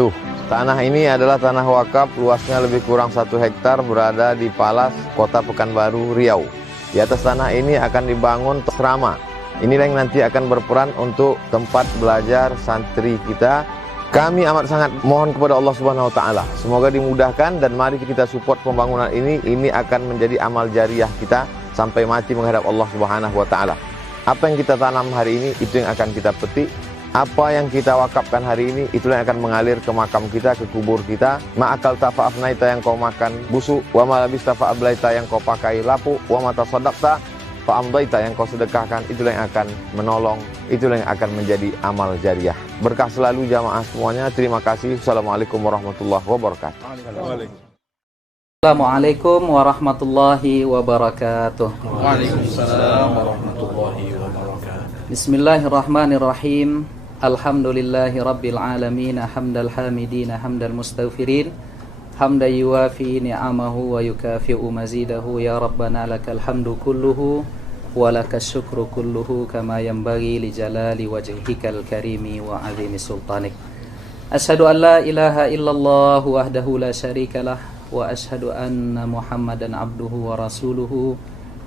Tuh, tanah ini adalah tanah wakaf, luasnya lebih kurang 1 hektar, berada di Palas, Kota Pekanbaru, Riau. Di atas tanah ini akan dibangun asrama. Inilah yang nanti akan berperan untuk tempat belajar santri kita. Kami amat sangat mohon kepada Allah Subhanahu wa taala, semoga dimudahkan dan mari kita support pembangunan ini. Ini akan menjadi amal jariah kita sampai mati menghadap Allah Subhanahu wa taala. Apa yang kita tanam hari ini, itu yang akan kita petik. Apa yang kita wakafkan hari ini, itulah yang akan mengalir ke makam kita, ke kubur kita. Ma'akal tafa'afnaita yang kau makan busuk, wa malabis tafa'ablaita yang kau pakai lapuk, wa mata sadaqta fa'amdaita yang kau sedekahkan, itulah yang akan menolong, itulah yang akan menjadi amal jariah. Berkah selalu jamaah semuanya. Terima kasih. Assalamualaikum warahmatullahi wabarakatuh. Assalamualaikum warahmatullahi wabarakatuh. Waalaikumsalam warahmatullahi wabarakatuh. Bismillahirrahmanirrahim. Alhamdulillahi rabbil alamin, hamdal hamidin, hamdal mustaghfirin, hamdan yuwafi ni'amahu wa yukafi'u mazidahu. Ya Rabbana lakal hamdu kulluhu wa lakas syukru kulluhu kama yanbaghi li jalali wajhikal karimi wa azimi sultanik. Asyhadu an la ilaha illallah wahdahu la syarikalah wa asyhadu anna Muhammadan abduhu wa rasuluhu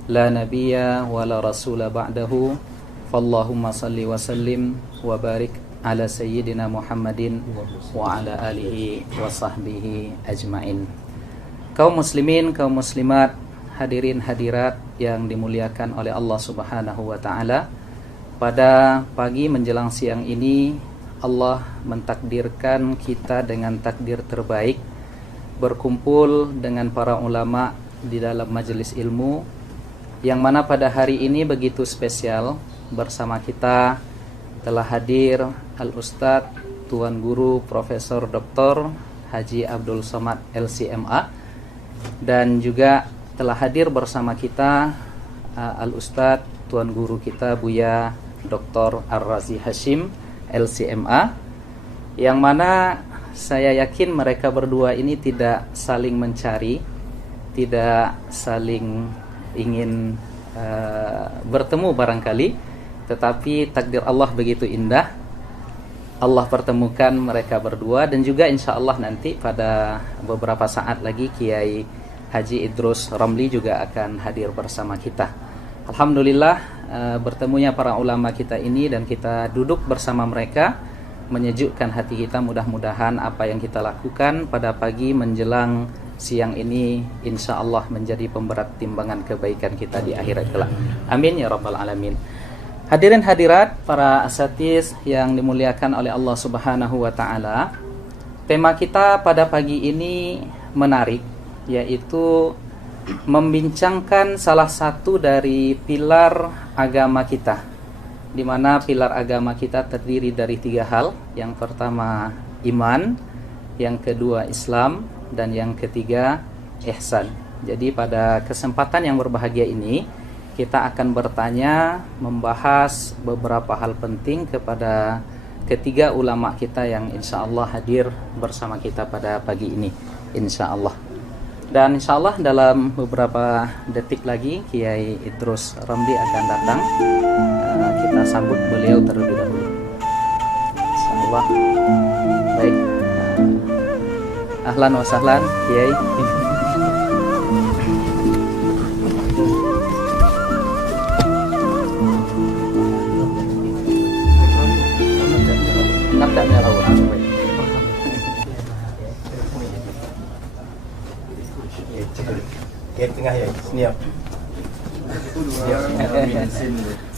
la nabiyya wa la rasula ba'dahu. Allahumma salli wa sallim wa barik ala sayyidina Muhammadin wa ala alihi wa sahbihi ajmain. Kaum muslimin, kaum muslimat, hadirin hadirat yang dimuliakan oleh Allah Subhanahu wa taala. Pada pagi menjelang siang ini Allah mentakdirkan kita dengan takdir terbaik, berkumpul dengan para ulama di dalam majelis ilmu, yang mana pada hari ini begitu spesial. Bersama kita telah hadir Al-Ustadz Tuan Guru Profesor Dr. Haji Abdul Somad LCMA, dan juga telah hadir bersama kita Al-Ustadz Tuan Guru kita Buya Dr. Ar-Razi Hashim LCMA, yang mana saya yakin mereka berdua ini tidak saling mencari, tidak saling ingin bertemu barangkali, tetapi takdir Allah begitu indah. Allah pertemukan mereka berdua, dan juga insya Allah nanti pada beberapa saat lagi Kiai Haji Idrus Ramli juga akan hadir bersama kita. Alhamdulillah, bertemunya para ulama kita ini dan kita duduk bersama mereka menyejukkan hati kita. Mudah-mudahan apa yang kita lakukan pada pagi menjelang siang ini insya Allah menjadi pemberat timbangan kebaikan kita di akhirat kelak. Amin ya rabbal alamin. Hadirin hadirat, para asatiz yang dimuliakan oleh Allah Subhanahu wa taala. Tema kita pada pagi ini menarik, yaitu membincangkan salah satu dari pilar agama kita, di mana pilar agama kita terdiri dari 3 hal. Yang pertama iman, yang kedua Islam, dan yang ketiga ihsan. Jadi pada kesempatan yang berbahagia ini kita akan bertanya, membahas beberapa hal penting kepada ketiga ulama kita yang insya Allah hadir bersama kita pada pagi ini, insya Allah. Dan insya Allah dalam beberapa detik lagi Kiai Idrus Ramli akan datang. Kita sambut beliau terlebih dahulu, insya Allah. Baik, ahlan wa sahlan Kiai.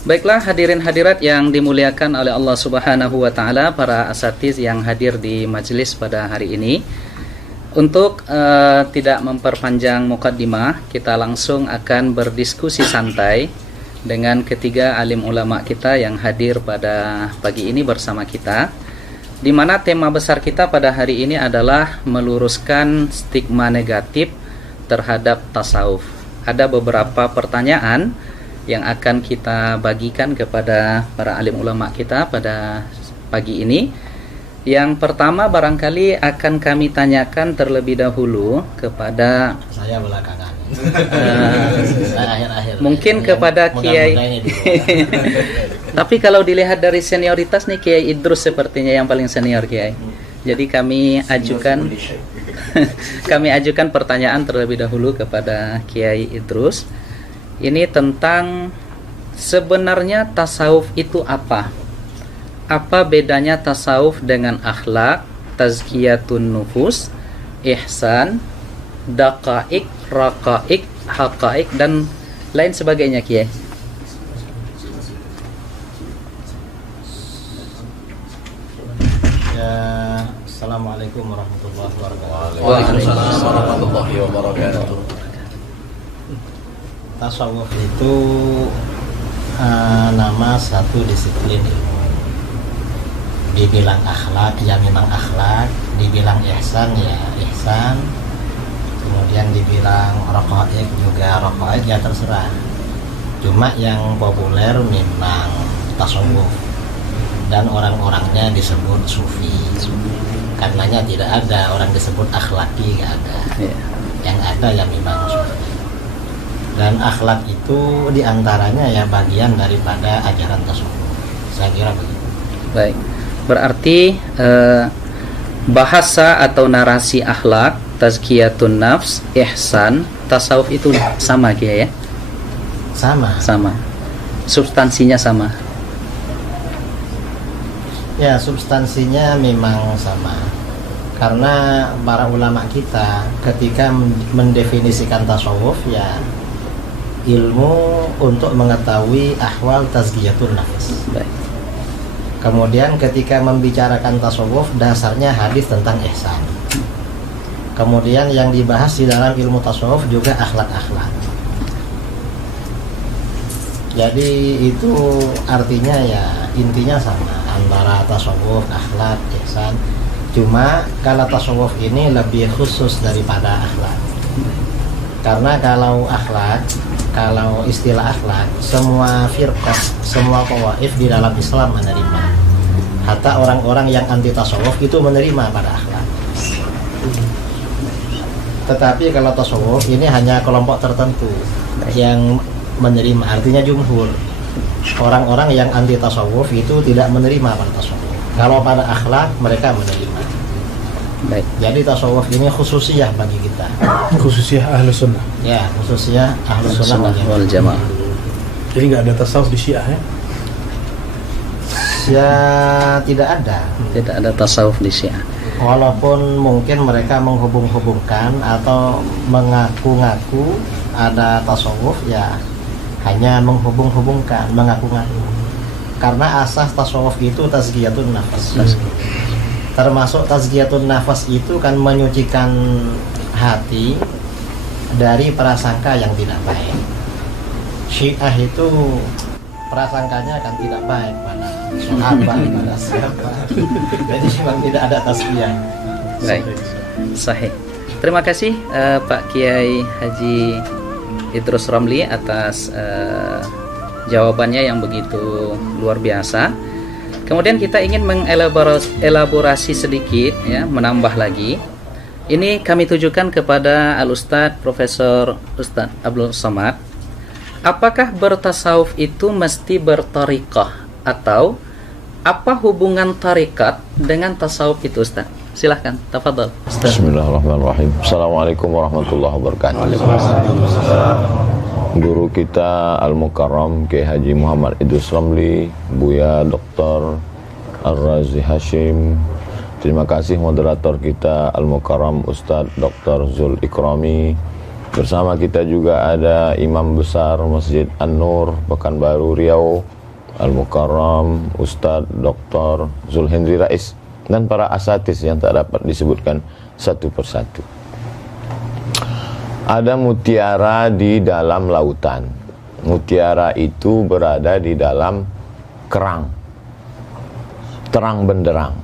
Baiklah hadirin hadirat yang dimuliakan oleh Allah Subhanahu wa taala, para asatiz yang hadir di majelis pada hari ini. Untuk tidak memperpanjang mukaddimah, kita langsung akan berdiskusi santai dengan ketiga alim ulama kita yang hadir pada pagi ini bersama kita, di mana tema besar kita pada hari ini adalah meluruskan stigma negatif terhadap tasawuf. Ada beberapa pertanyaan yang akan kita bagikan kepada para alim ulama kita pada pagi ini. Yang pertama barangkali akan kami tanyakan terlebih dahulu kepada saya belakangan. Saya akhir-akhir. Mungkin kepada Kiai. Tapi kalau dilihat dari senioritas nih, Kiai Idrus sepertinya yang paling senior, Kiai. Jadi kami ajukan kami ajukan pertanyaan terlebih dahulu kepada Kiai Idrus. Ini tentang sebenarnya tasawuf itu apa? Apa bedanya tasawuf dengan akhlak, tazkiyatun nufus, ihsan, daqaik, raqaik, haqaik, dan lain sebagainya, Kiai? Ya, Assalamualaikum warahmatullahi wabarakatuh. Waalaikumsalam warahmatullahi wabarakatuh. Tasawuf itu nama satu disiplin ilmu. Dibilang akhlak ya memang akhlak, dibilang ihsan ya ihsan, kemudian dibilang raqaik juga raqaik, ya terserah. Cuma yang populer memang tasawuf, dan orang-orangnya disebut sufi. Karenanya tidak ada orang disebut akhlaki, nggak ada. Yang ada ya memang sufi. Dan akhlak itu diantaranya ya bagian daripada ajaran tasawuf. Saya kira begitu. Baik. Berarti bahasa atau narasi akhlak, tazkiyatun nafs, ihsan, tasawuf itu sama, Kiai ya? Sama. Substansinya sama. Ya, substansinya memang sama. Karena para ulama kita ketika mendefinisikan tasawuf ya ilmu untuk mengetahui ahwal tazkiyatun nafs. Baik. Kemudian ketika membicarakan tasawuf, dasarnya hadis tentang ihsan. Kemudian yang dibahas di dalam ilmu tasawuf juga akhlak-akhlak. Jadi itu artinya ya intinya sama antara tasawuf, akhlak, ihsan. Cuma kalau tasawuf ini lebih khusus daripada akhlak. Karena kalau akhlak, kalau istilah akhlak, semua firqah, semua tawaif di dalam Islam menerima. Hatta orang-orang yang anti tasawuf itu menerima pada akhlak. Tetapi kalau tasawuf ini hanya kelompok tertentu yang menerima, artinya jumhur. Orang-orang yang anti tasawuf itu tidak menerima pada tasawuf. Kalau pada akhlak mereka menerima. Baik. Jadi tasawuf ini khususiyah bagi kita. Khususnya ahlu sunnah. Ya, khususnya ahlu sunnah wal jamaah. Jadi nggak ada tasawuf di Syiah ya? Ya, tidak ada. Tidak ada tasawuf di Syiah. Walaupun mungkin mereka menghubung-hubungkan atau mengaku-ngaku ada tasawuf, ya hanya menghubung-hubungkan, mengaku-ngaku. Karena asas tasawuf itu tazkiyatun nafas. Termasuk tazkiyatun nafas itu kan menyucikan hati dari prasangka yang tidak baik. Syiah itu prasangkanya kan tidak baik pada sahabat, pada siapa. Jadi memang tidak ada tazkiyah. Baik. Sahih. Terima kasih Pak Kiai Haji Idrus Ramli atas jawabannya yang begitu luar biasa. Kemudian kita ingin mengelaborasi sedikit ya, menambah lagi. Ini kami tujukan kepada Al-Ustadz Profesor Ustadz Abdul Somad. Apakah bertasawuf itu mesti bertariqah, atau apa hubungan tarikat dengan tasawuf itu, Ustadz? Silahkan, tafadhol Ustadz. Bismillahirrahmanirrahim. Assalamualaikum warahmatullahi wabarakatuh. Guru kita Al-Mukarram Kiai Haji Muhammad Idrus Ramli, Buya Dr. Ar-Razi Hashim. Terima kasih moderator kita Al-Mukarram Ustadz Dr. Zul Ikrami. Bersama kita juga ada Imam Besar Masjid An-Nur Pekanbaru Riau Al-Mukarram Ustadz Dr. Zul Hendri Rais, dan para asatis yang tak dapat disebutkan satu persatu. Ada mutiara di dalam lautan. Mutiara itu berada di dalam kerang, terang benderang.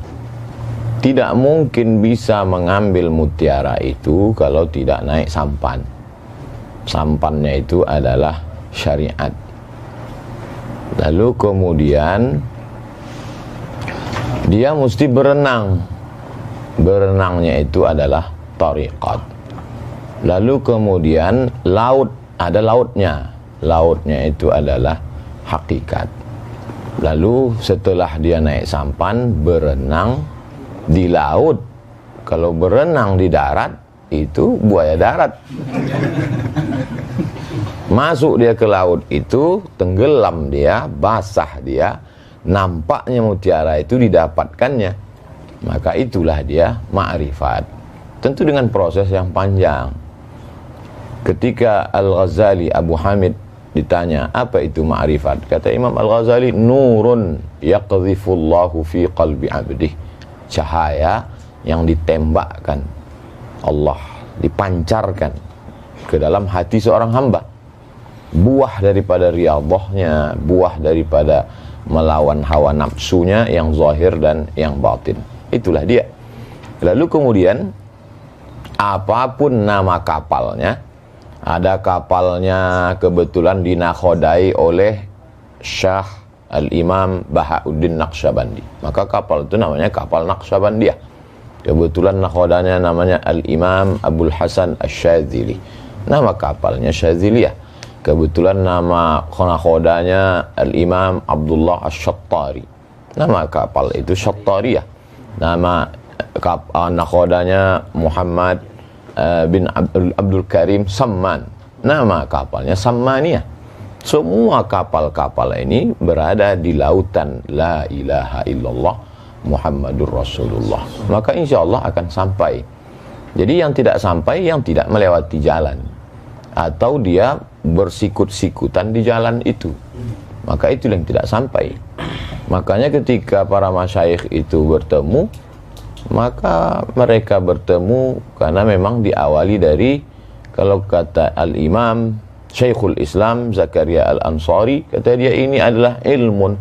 Tidak mungkin bisa mengambil mutiara itu kalau tidak naik sampan. Sampannya itu adalah syariat. Lalu kemudian dia mesti berenang. Berenangnya itu adalah tariqat. Lalu kemudian laut, ada lautnya. Lautnya itu adalah hakikat. Lalu setelah dia naik sampan, berenang, Di laut, kalau berenang di darat, itu buaya darat. Masuk dia ke laut itu, tenggelam dia, basah dia, nampaknya mutiara itu didapatkannya. Maka itulah dia ma'rifat. Tentu dengan proses yang panjang. Ketika Al-Ghazali, Abu Hamid ditanya, apa itu ma'rifat? Kata Imam Al-Ghazali, nurun yaqdhifullahu fi qalbi abdih. Cahaya yang ditembakkan Allah, dipancarkan ke dalam hati seorang hamba. Buah daripada riyadhahnya, buah daripada melawan hawa nafsunya yang zahir dan yang batin. Itulah dia. Lalu kemudian, apapun nama kapalnya, ada kapalnya kebetulan dinakhodai oleh Syah Al-Imam Bahauddin Naqsyabandi, maka kapal itu namanya kapal Naqsyabandiyah. Kebetulan nakhodanya namanya Al-Imam Abul Hasan Asy-Syadzili, nama kapalnya Syadziliyah. Kebetulan nama nakhodanya Al-Imam Abdullah Asy-Syattari, nama kapal itu Syattariyah. Nama nakhodanya Muhammad bin Abdul Karim Samman, nama kapalnya Sammaniyah. Semua kapal-kapal ini berada di lautan La ilaha illallah Muhammadur Rasulullah. Maka insya Allah akan sampai. Jadi yang tidak sampai, yang tidak melewati jalan, atau dia bersikut-sikutan di jalan itu, maka itu yang tidak sampai. Makanya ketika para masyayikh itu bertemu, maka mereka bertemu karena memang diawali dari, kalau kata Al-Imam Syekhul Islam Zakaria Al-Ansari, kata dia ini adalah ilmun,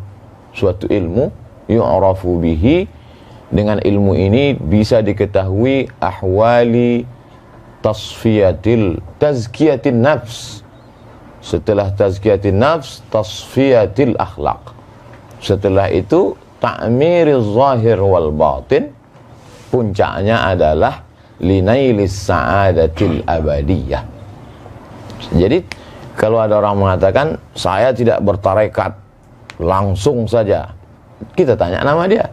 suatu ilmu, yu'rafu bihi, dengan ilmu ini bisa diketahui ahwali tazkiyatin nafs. Setelah tazkiyatin nafs, tasfiyatil akhlaq. Setelah itu ta'miriz zahir wal batin. Puncaknya adalah linailis sa'adatil abadiyah. Jadi kalau ada orang mengatakan saya tidak bertarekat, langsung saja kita tanya nama dia.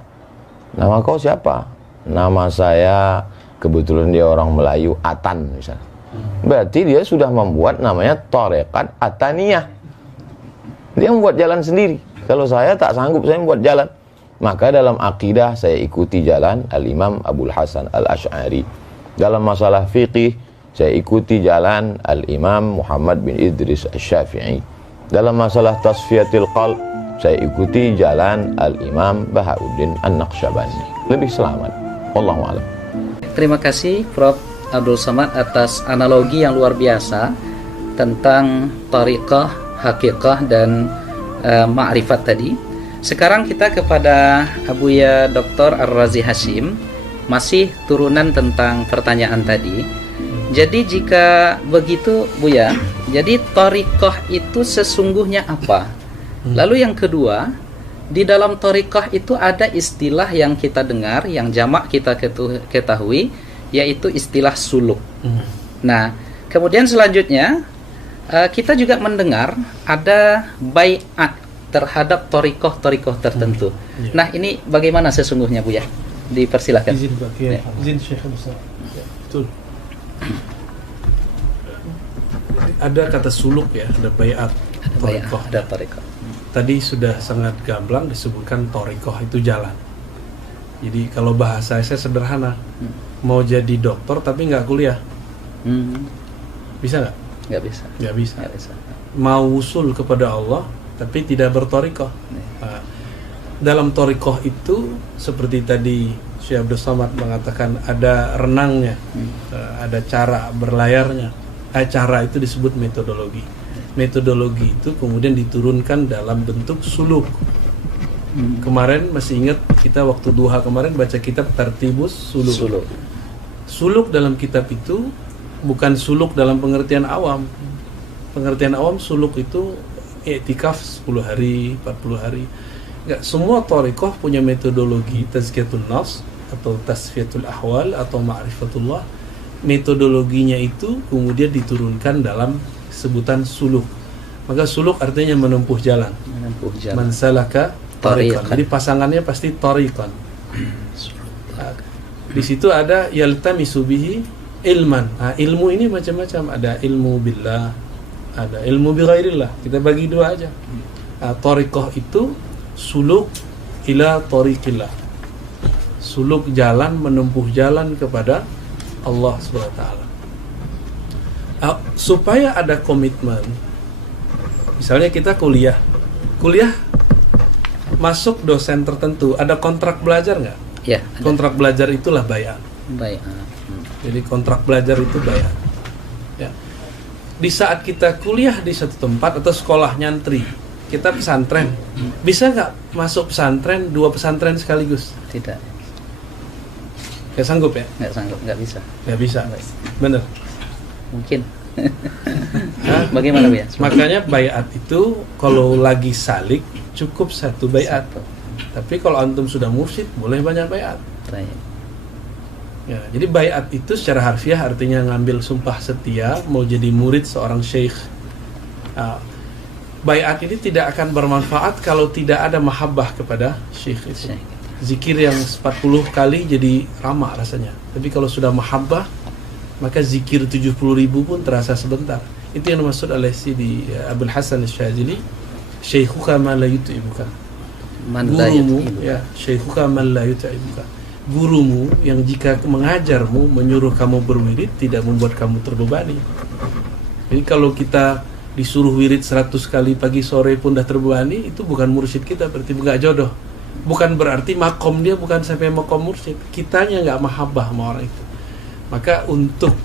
Nama kau siapa? Nama saya, kebetulan dia orang Melayu, Atan misalnya. Berarti dia sudah membuat namanya tarekat Ataniyah. Dia membuat jalan sendiri. Kalau saya tak sanggup, saya membuat jalan. Maka dalam akidah saya ikuti jalan Al-Imam Abul Hasan Al-Asy'ari. Dalam masalah fiqih saya ikuti jalan Al-Imam Muhammad bin Idris Asy-Syafi'i. Dalam masalah tasfiyatil qalb saya ikuti jalan Al-Imam Bahauddin An-Naqsyabandi. Lebih selamat. Wallahu a'lam. Terima kasih Prof. Abdul Samad atas analogi yang luar biasa tentang tariqah, hakikah, dan ma'rifat tadi. Sekarang kita kepada Abuya Dr. Ar-Razi Hashim, masih turunan tentang pertanyaan tadi. Jadi jika begitu Buya, jadi tariqah itu sesungguhnya apa? Lalu yang kedua, di dalam tariqah itu ada istilah yang kita dengar, yang jamak kita ketahui, yaitu istilah suluk. Nah, kemudian selanjutnya kita juga mendengar ada bai'at terhadap tariqah tertentu. Nah, ini bagaimana sesungguhnya Buya? Dipersilakan. Izin Pak Kiai. Izin Syekh Besar. Betul. Ada kata suluk ya, ada bai'at, Ada tariqah. Tadi sudah sangat gamblang disebutkan tariqah itu jalan. Jadi kalau bahasa saya sederhana, mau jadi dokter tapi nggak kuliah, bisa nggak? Nggak bisa. Nggak bisa. Mau usul kepada Allah tapi tidak bertariqah. Nah, dalam tariqah itu seperti tadi Syekh Abdul Samad mengatakan ada renangnya, ada cara berlayarnya. Cara itu disebut metodologi. Metodologi itu kemudian diturunkan dalam bentuk suluk. Kemarin masih ingat kita waktu duha kemarin baca kitab Tartibus Suluk. Suluk dalam kitab itu bukan suluk dalam pengertian awam. Pengertian awam suluk itu i'tikaf 10 hari, 40 hari. Enggak, semua thariqah punya metodologi tazkiyatun nafs atau tasfiyatul ahwal atau ma'rifatullah. Metodologinya itu kemudian diturunkan dalam sebutan suluk. Maka suluk artinya menempuh jalan. Man salaka tariqan. Jadi pasangannya pasti tariqan. Di situ ada yaltamisu bihi ilman. Nah, ilmu ini macam-macam. Ada ilmu billah, ada ilmu bi ghairillah. Kita bagi dua aja. Nah, thariqah itu suluk ila thariqillah. Suluk jalan, menempuh jalan kepada Allah Subhanahu wa taala. Supaya ada komitmen. Misalnya kita kuliah masuk dosen tertentu, ada kontrak belajar nggak? Ya, ada. Kontrak belajar itulah bayat. Baik. Jadi kontrak belajar itu bayat. Ya. Di saat kita kuliah di satu tempat atau sekolah nyantri, kita pesantren, bisa nggak masuk pesantren 2 pesantren sekaligus? Tidak. Nggak sanggup ya? Nggak sanggup, nggak bisa. Nggak bisa. Bener. Mungkin. Bagaimana ya? Makanya bayat itu kalau lagi salik cukup 1 bayat. Tapi kalau antum sudah mursyid boleh banyak bayat. Baik. Ya, jadi bayat itu secara harfiah artinya ngambil sumpah setia mau jadi murid seorang syekh. Bayat ini tidak akan bermanfaat kalau tidak ada mahabbah kepada syekh itu. Zikir yang 40 kali jadi ramah rasanya. Tapi kalau sudah mahabbah, maka zikir 70.000 pun terasa sebentar. Itu yang dimaksud oleh Sidi Abdul Hasan Asy-Syadzili, syaikhuka man la yut'ibuka. Gurumu, ya, syaikhuka man la yut'ibuka. Gurumu yang jika mengajarmu, menyuruh kamu berwirid, tidak membuat kamu terbebani. Jadi kalau kita disuruh wirid 100 kali pagi sore pun dah terbebani, itu bukan mursyid kita, berarti enggak jodoh. Bukan berarti makom dia bukan sampai makom mursyid, kitanya enggak mahabbah sama orang itu. Maka untuk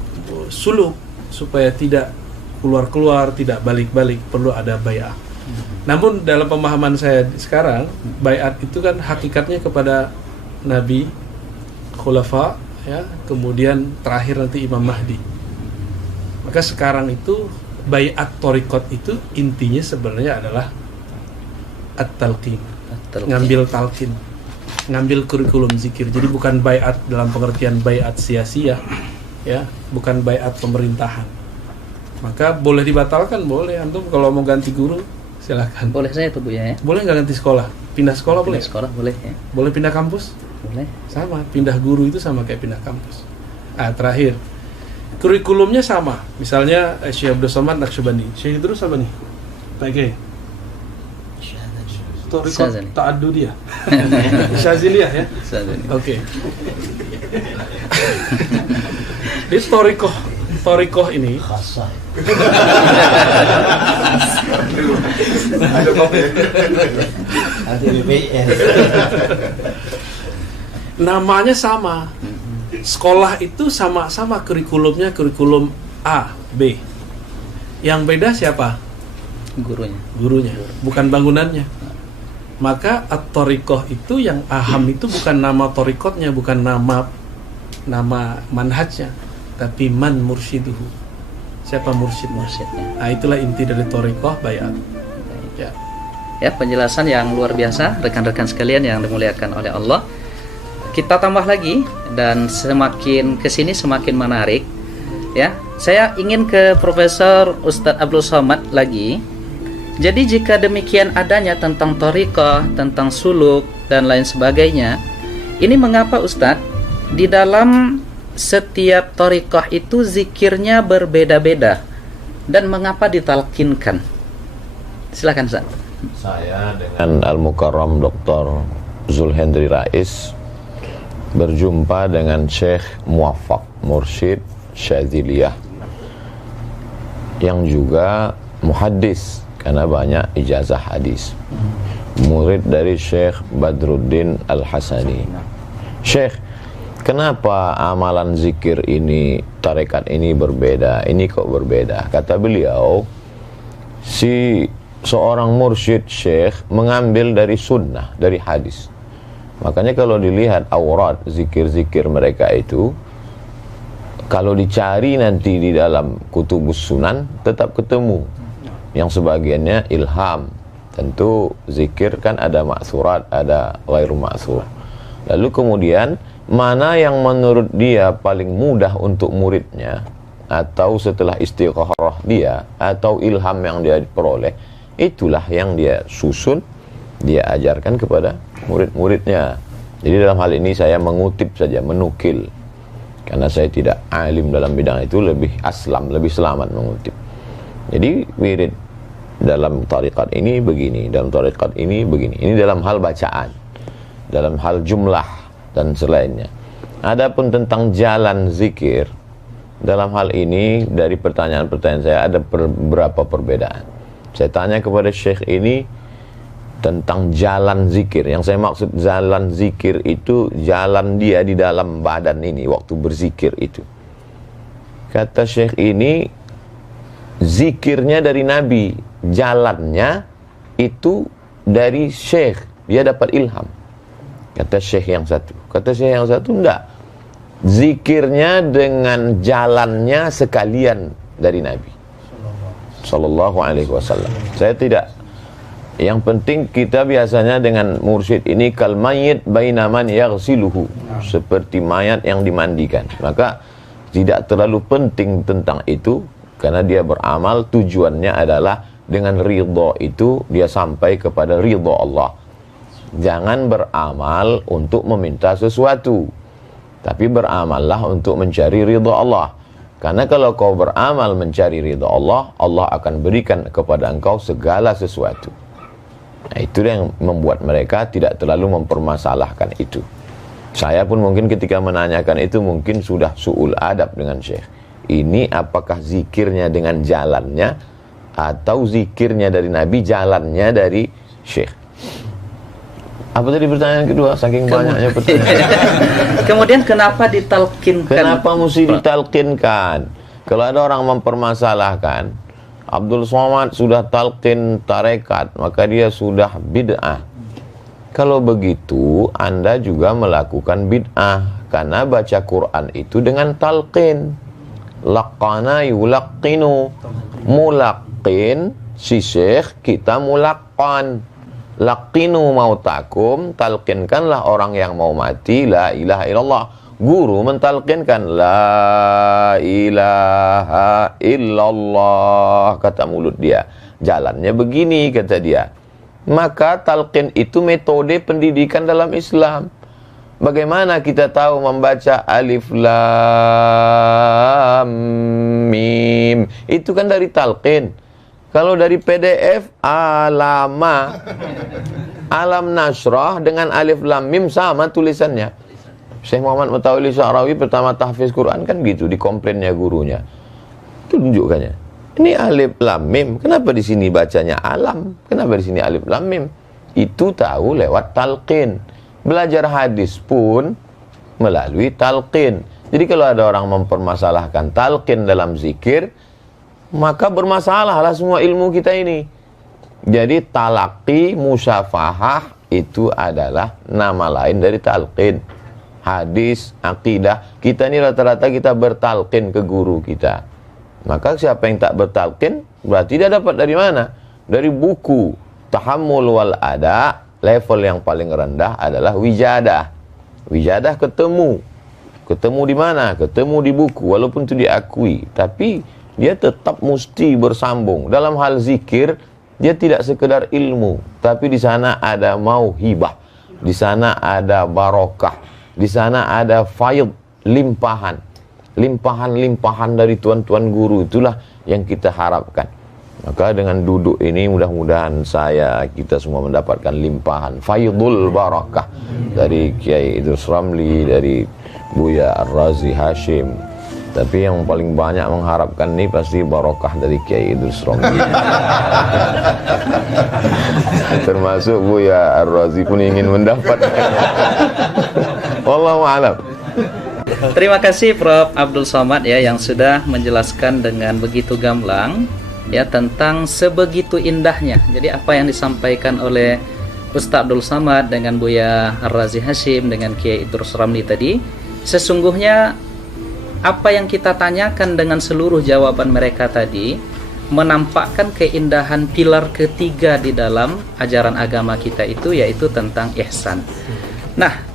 suluk supaya tidak keluar-keluar, tidak balik-balik, perlu ada bayat. Namun dalam pemahaman saya sekarang, bayat itu kan hakikatnya kepada Nabi, khulafa, ya, kemudian terakhir nanti Imam Mahdi. Maka sekarang itu bayat thariqat itu intinya sebenarnya adalah at-talqin, ngambil talqin, ngambil kurikulum zikir. Jadi bukan bayat dalam pengertian bayat sia-sia, ya, bukan bayat pemerintahan. Maka boleh dibatalkan, boleh. Antum kalau mau ganti guru silakan. Boleh saya tuh Bu ya. Boleh nggak ganti sekolah? Pindah sekolah boleh? Pindah sekolah boleh ya. Boleh pindah kampus? Boleh. Sama, pindah guru itu sama kayak pindah kampus. Terakhir, kurikulumnya sama. Misalnya Syekh Abdul Somad Naqsyabandi. Syekh terus apa nih? Pak Kiai. Thariqat ta'addudiyah. Syadziliyah ya? Oke. Di thariqah ini khasah. namanya sama. Sekolah itu sama-sama kurikulumnya kurikulum A, B. Yang beda siapa? Gurunya, bukan bangunannya. Maka at-thariqah itu yang aham itu bukan nama thariqatnya, bukan nama manhajnya, tapi man mursyiduhu. Siapa mursyidnya? Itulah inti dari thariqah bayat. Ya, penjelasan yang luar biasa rekan-rekan sekalian yang dimuliakan oleh Allah. Kita tambah lagi dan semakin kesini semakin menarik. Ya, saya ingin ke Profesor Ustadz Abdul Somad lagi. Jadi jika demikian adanya tentang thariqah, tentang suluk dan lain sebagainya, ini mengapa Ustadz di dalam setiap thariqah itu zikirnya berbeda-beda dan mengapa ditalkinkan? Silakan Ustaz. Saya dengan Al-Mukarram Dr. Zulhendri Rais berjumpa dengan Syekh Muwaffaq Mursyid Syadziliyah yang juga muhaddis karena banyak ijazah hadis, murid dari Syekh Badruddin Al-Hasani. Syekh, kenapa amalan zikir ini, tarekat ini berbeda? Ini kok berbeda? Kata beliau, seorang mursyid syekh mengambil dari sunnah, dari hadis. Makanya kalau dilihat aurat zikir-zikir mereka itu, kalau dicari nanti di dalam kutubus sunan tetap ketemu. Yang sebagiannya ilham. Tentu zikir kan ada ma'surat, ada ghairu ma'sur. Lalu kemudian mana yang menurut dia paling mudah untuk muridnya, atau setelah istigharah dia, atau ilham yang dia peroleh, itulah yang dia susun, dia ajarkan kepada murid-muridnya. Jadi dalam hal ini saya mengutip saja, menukil. Karena saya tidak alim dalam bidang itu, lebih aslam, lebih selamat mengutip. Jadi wirid dalam tarikat ini begini, dalam tarikat ini begini. Ini dalam hal bacaan, dalam hal jumlah dan selainnya. Adapun tentang jalan zikir, dalam hal ini dari pertanyaan-pertanyaan saya ada beberapa perbedaan. Saya tanya kepada Syekh ini tentang jalan zikir. Yang saya maksud jalan zikir itu jalan dia di dalam badan ini waktu berzikir itu. Kata Syekh ini zikirnya dari Nabi, jalannya itu dari Syekh, dia dapat ilham. Kata Syekh yang satu. Kata Syekh yang satu enggak, zikirnya dengan jalannya sekalian dari Nabi Sallallahu Alaihi Wasallam. Saya tidak. Yang penting kita biasanya dengan mursyid ini kal mayyit baina man yaghsiluhu, seperti mayat yang dimandikan. Maka tidak terlalu penting tentang itu, karena dia beramal tujuannya adalah dengan ridha itu dia sampai kepada ridha Allah. Jangan beramal untuk meminta sesuatu, tapi beramallah untuk mencari ridha Allah. Karena kalau kau beramal mencari ridha Allah, Allah akan berikan kepada engkau segala sesuatu. Nah, itu yang membuat mereka tidak terlalu mempermasalahkan itu. Saya pun mungkin ketika menanyakan itu mungkin sudah su'ul adab dengan Syekh. Ini apakah zikirnya dengan jalannya atau zikirnya dari Nabi, jalannya dari Syekh? Apa tadi pertanyaan kedua? Saking banyaknya pertanyaan. Kemudian kenapa ditalkinkan? Kenapa mesti ditalkinkan? Kalau ada orang mempermasalahkan Abdul Somad sudah talqin tarekat, maka dia sudah bid'ah. Kalau begitu, Anda juga melakukan bid'ah, karena baca Quran itu dengan talqin. Laqana yulaqqinu, mulaqqin si syekh, kita mulaqqan. Laqinu mautakum, talqinkanlah orang yang mau mati la ilaha illallah. Guru mentalkinkan la ilaha illallah, kata mulut dia. Jalannya begini, kata dia. Maka talqin itu metode pendidikan dalam Islam. Bagaimana kita tahu membaca alif lam mim? Itu kan dari talqin. Kalau dari PDF alama, alam nasrah dengan alif lam mim sama tulisannya. Syekh Muhammad Mutawalli Sya'rawi pertama tahfiz Quran kan gitu, di komplainnya gurunya. Itu tunjukkannya. Ini alif lam mim. Kenapa di sini bacanya alam? Kenapa di sini alif lam mim? Itu tahu lewat talqin. Belajar hadis pun melalui talqin. Jadi kalau ada orang mempermasalahkan talqin dalam zikir, maka bermasalahlah semua ilmu kita ini. Jadi talaqi, musyafahah itu adalah nama lain dari talqin. Hadis, akidah, kita ini rata-rata kita bertalqin ke guru kita. Maka siapa yang tak bertalqin berarti dia dapat dari mana? Dari buku. Tahammul wal ada, level yang paling rendah adalah wijadah. Wijadah ketemu. Ketemu di mana? Ketemu di buku, walaupun itu diakui, tapi dia tetap mesti bersambung. Dalam hal zikir, dia tidak sekedar ilmu, tapi di sana ada mauhibah, di sana ada barokah, di sana ada faid, limpahan. Limpahan-limpahan dari tuan-tuan guru, itulah yang kita harapkan. Maka dengan duduk ini mudah-mudahan kita semua mendapatkan limpahan faidul barakah dari Kiai Idrus Ramli, dari Buya Ar-Razi Hashim. Tapi yang paling banyak mengharapkan ini pasti barokah dari Kiai Idrus Ramli. Termasuk Buya Ar-Razi pun ingin mendapatkannya. Wallahu a'lam. Terima kasih Prof. Abdul Somad ya, yang sudah menjelaskan dengan begitu gamblang ya tentang sebegitu indahnya. Jadi apa yang disampaikan oleh Ustaz Abdul Somad dengan Buya Ar-Razi Hashim dengan Kiai Idrus Ramli tadi, sesungguhnya apa yang kita tanyakan dengan seluruh jawaban mereka tadi menampakkan keindahan pilar ketiga di dalam ajaran agama kita itu, yaitu tentang ihsan. Nah,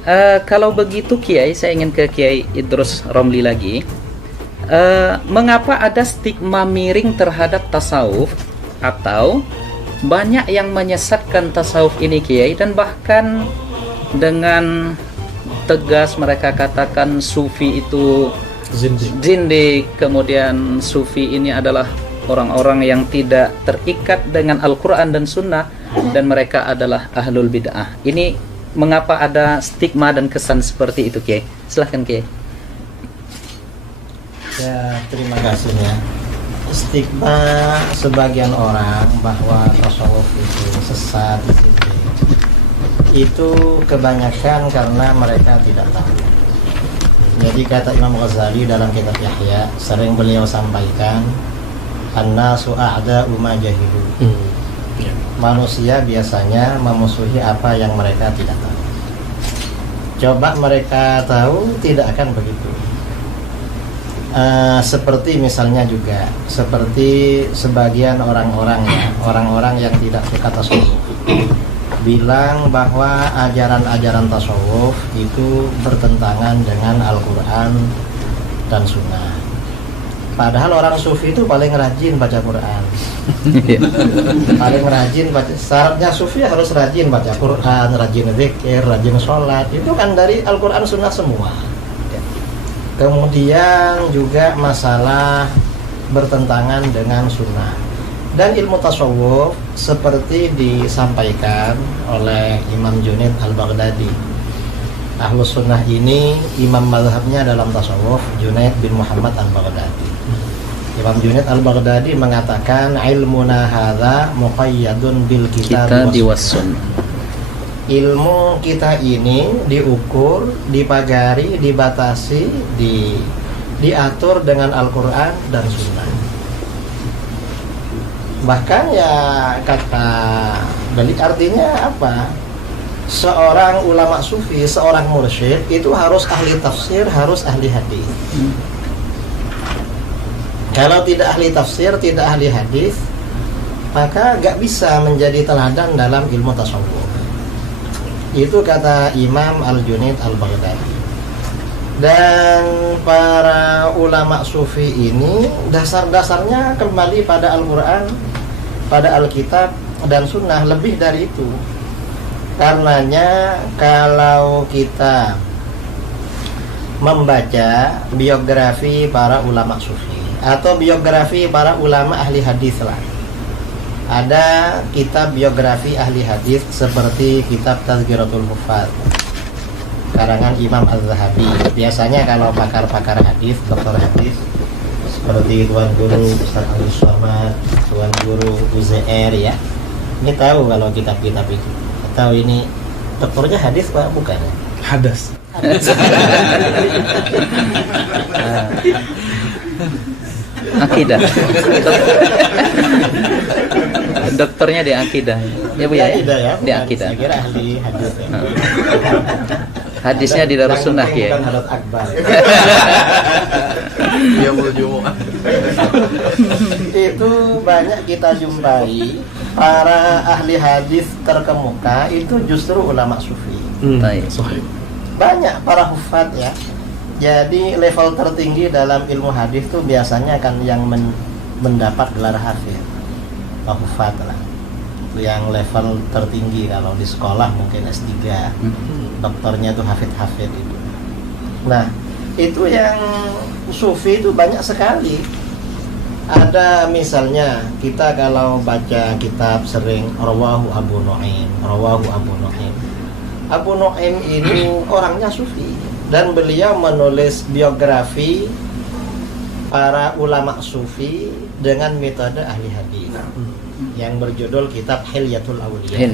kalau begitu Kiai, saya ingin ke Kiai Idrus Ramli lagi. Mengapa ada stigma miring terhadap tasawuf, atau banyak yang menyesatkan tasawuf ini Kiai, dan bahkan dengan tegas mereka katakan sufi itu Zindik. zindik, kemudian sufi ini adalah orang-orang yang tidak terikat dengan Al-Quran dan Sunnah, dan mereka adalah ahlul bid'ah. Ini mengapa ada stigma dan kesan seperti itu, Kiai? Silahkan, Kiai. Ya, terima kasih ya. Stigma sebagian orang bahwa tasawuf itu sesat, itu kebanyakan karena mereka tidak tahu. Jadi kata Imam Ghazali dalam kitab Yahya, sering beliau sampaikan, an-nasu a'da'u ma jahilu. Manusia biasanya memusuhi apa yang mereka tidak tahu. Coba mereka tahu, tidak akan begitu. Seperti misalnya juga seperti sebagian orang-orang ya, orang-orang yang tidak suka tasawuf bilang bahwa ajaran-ajaran tasawuf itu bertentangan dengan Al-Quran dan Sunnah. Padahal orang sufi itu paling rajin baca Quran. Paling rajin baca. Syaratnya sufi harus rajin baca Quran, rajin zikir, rajin sholat. Itu kan dari Al-Quran Sunnah semua. Kemudian juga masalah bertentangan dengan sunnah. Dan ilmu tasawuf seperti disampaikan oleh Imam Junaid al-Baghdadi. Ahlus sunnah ini imam mazhabnya dalam tasawuf Junaid bin Muhammad al-Baghdadi. Imam Junaid al-Baghdadi mengatakan ilmuna hadza muqayyadun bil kitab was sunnah. Ilmu kita ini diukur, dipagari, dibatasi, diatur dengan Al-Quran dan Sunnah. Bahkan ya kata balik artinya apa? Seorang ulama sufi, seorang mursyid itu harus ahli tafsir, harus ahli hadis. Kalau tidak ahli tafsir, tidak ahli hadis, maka gak bisa menjadi teladan dalam ilmu tasawuf. Itu kata Imam Al-Junaid Al-Baghdadi. Dan para ulama sufi ini dasar-dasarnya kembali pada Al-Quran, pada Alkitab dan Sunnah, lebih dari itu. Karenanya kalau kita membaca biografi para ulama sufi atau biografi para ulama ahli hadis lah, ada kitab biografi ahli hadis seperti kitab Tazkiratul Huffaz karangan Imam Az-Zahabi. Biasanya kalau pakar-pakar hadis, dokter hadis seperti Tuan Guru Ustaz Abdul Somad, Tuan Guru UZR ya, ini tahu kalau kitab-kitab itu. Tahu ini dokternya hadis Pak, bukan? Hadas. Akidah. Dokternya di akidah. Ya Bu ya? Ya? Di akidah. Saya kira ahli hadis. Ya. Hadisnya di Darussunnah ya. Bukan Hadrat Akbar. Dia Jumat. Itu banyak kita jumpai para ahli hadis terkemuka itu justru ulama sufi. Sahih. Banyak para hufad ya. Jadi level tertinggi dalam ilmu hadis itu biasanya kan yang mendapat gelar hafid, hufad lah. Itu yang level tertinggi. Kalau di sekolah mungkin S3, doktornya itu hafid itu. Nah, itu yang sufi itu banyak sekali. Ada misalnya kita kalau baca kitab sering Rawahu Abu Nu'aim. Abu Nu'aim ini orangnya sufi dan beliau menulis biografi para ulama sufi dengan metode ahli hadis yang berjudul kitab Hilyatul Awliya.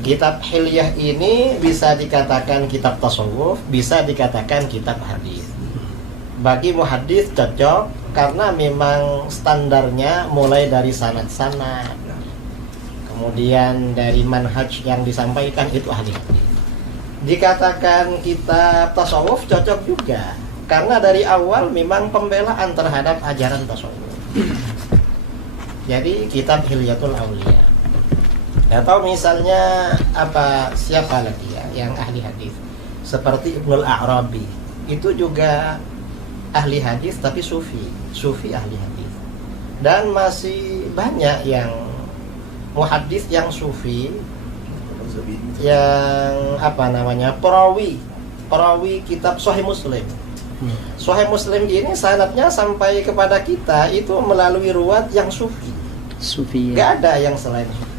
Kitab Hilyah ini bisa dikatakan kitab tasawuf, bisa dikatakan kitab hadis. Bagi muhaddis cocok karena memang standarnya mulai dari sanad-sanad, kemudian dari manhaj yang disampaikan itu ahli hadis. Dikatakan kitab tasawuf cocok juga karena dari awal memang pembelaan terhadap ajaran tasawuf. Jadi kitab Hilyatul Awliya. Atau misalnya siapa lagi ya yang ahli hadis seperti Ibnul A'rabi, itu juga ahli hadis tapi sufi ahli hadis. Dan masih banyak yang muhaddis yang sufi apa namanya, perawi kitab Sahih Muslim. Sahih Muslim ini sanadnya sampai kepada kita itu melalui ruwat yang sufi. Gak ada yang selain sufi.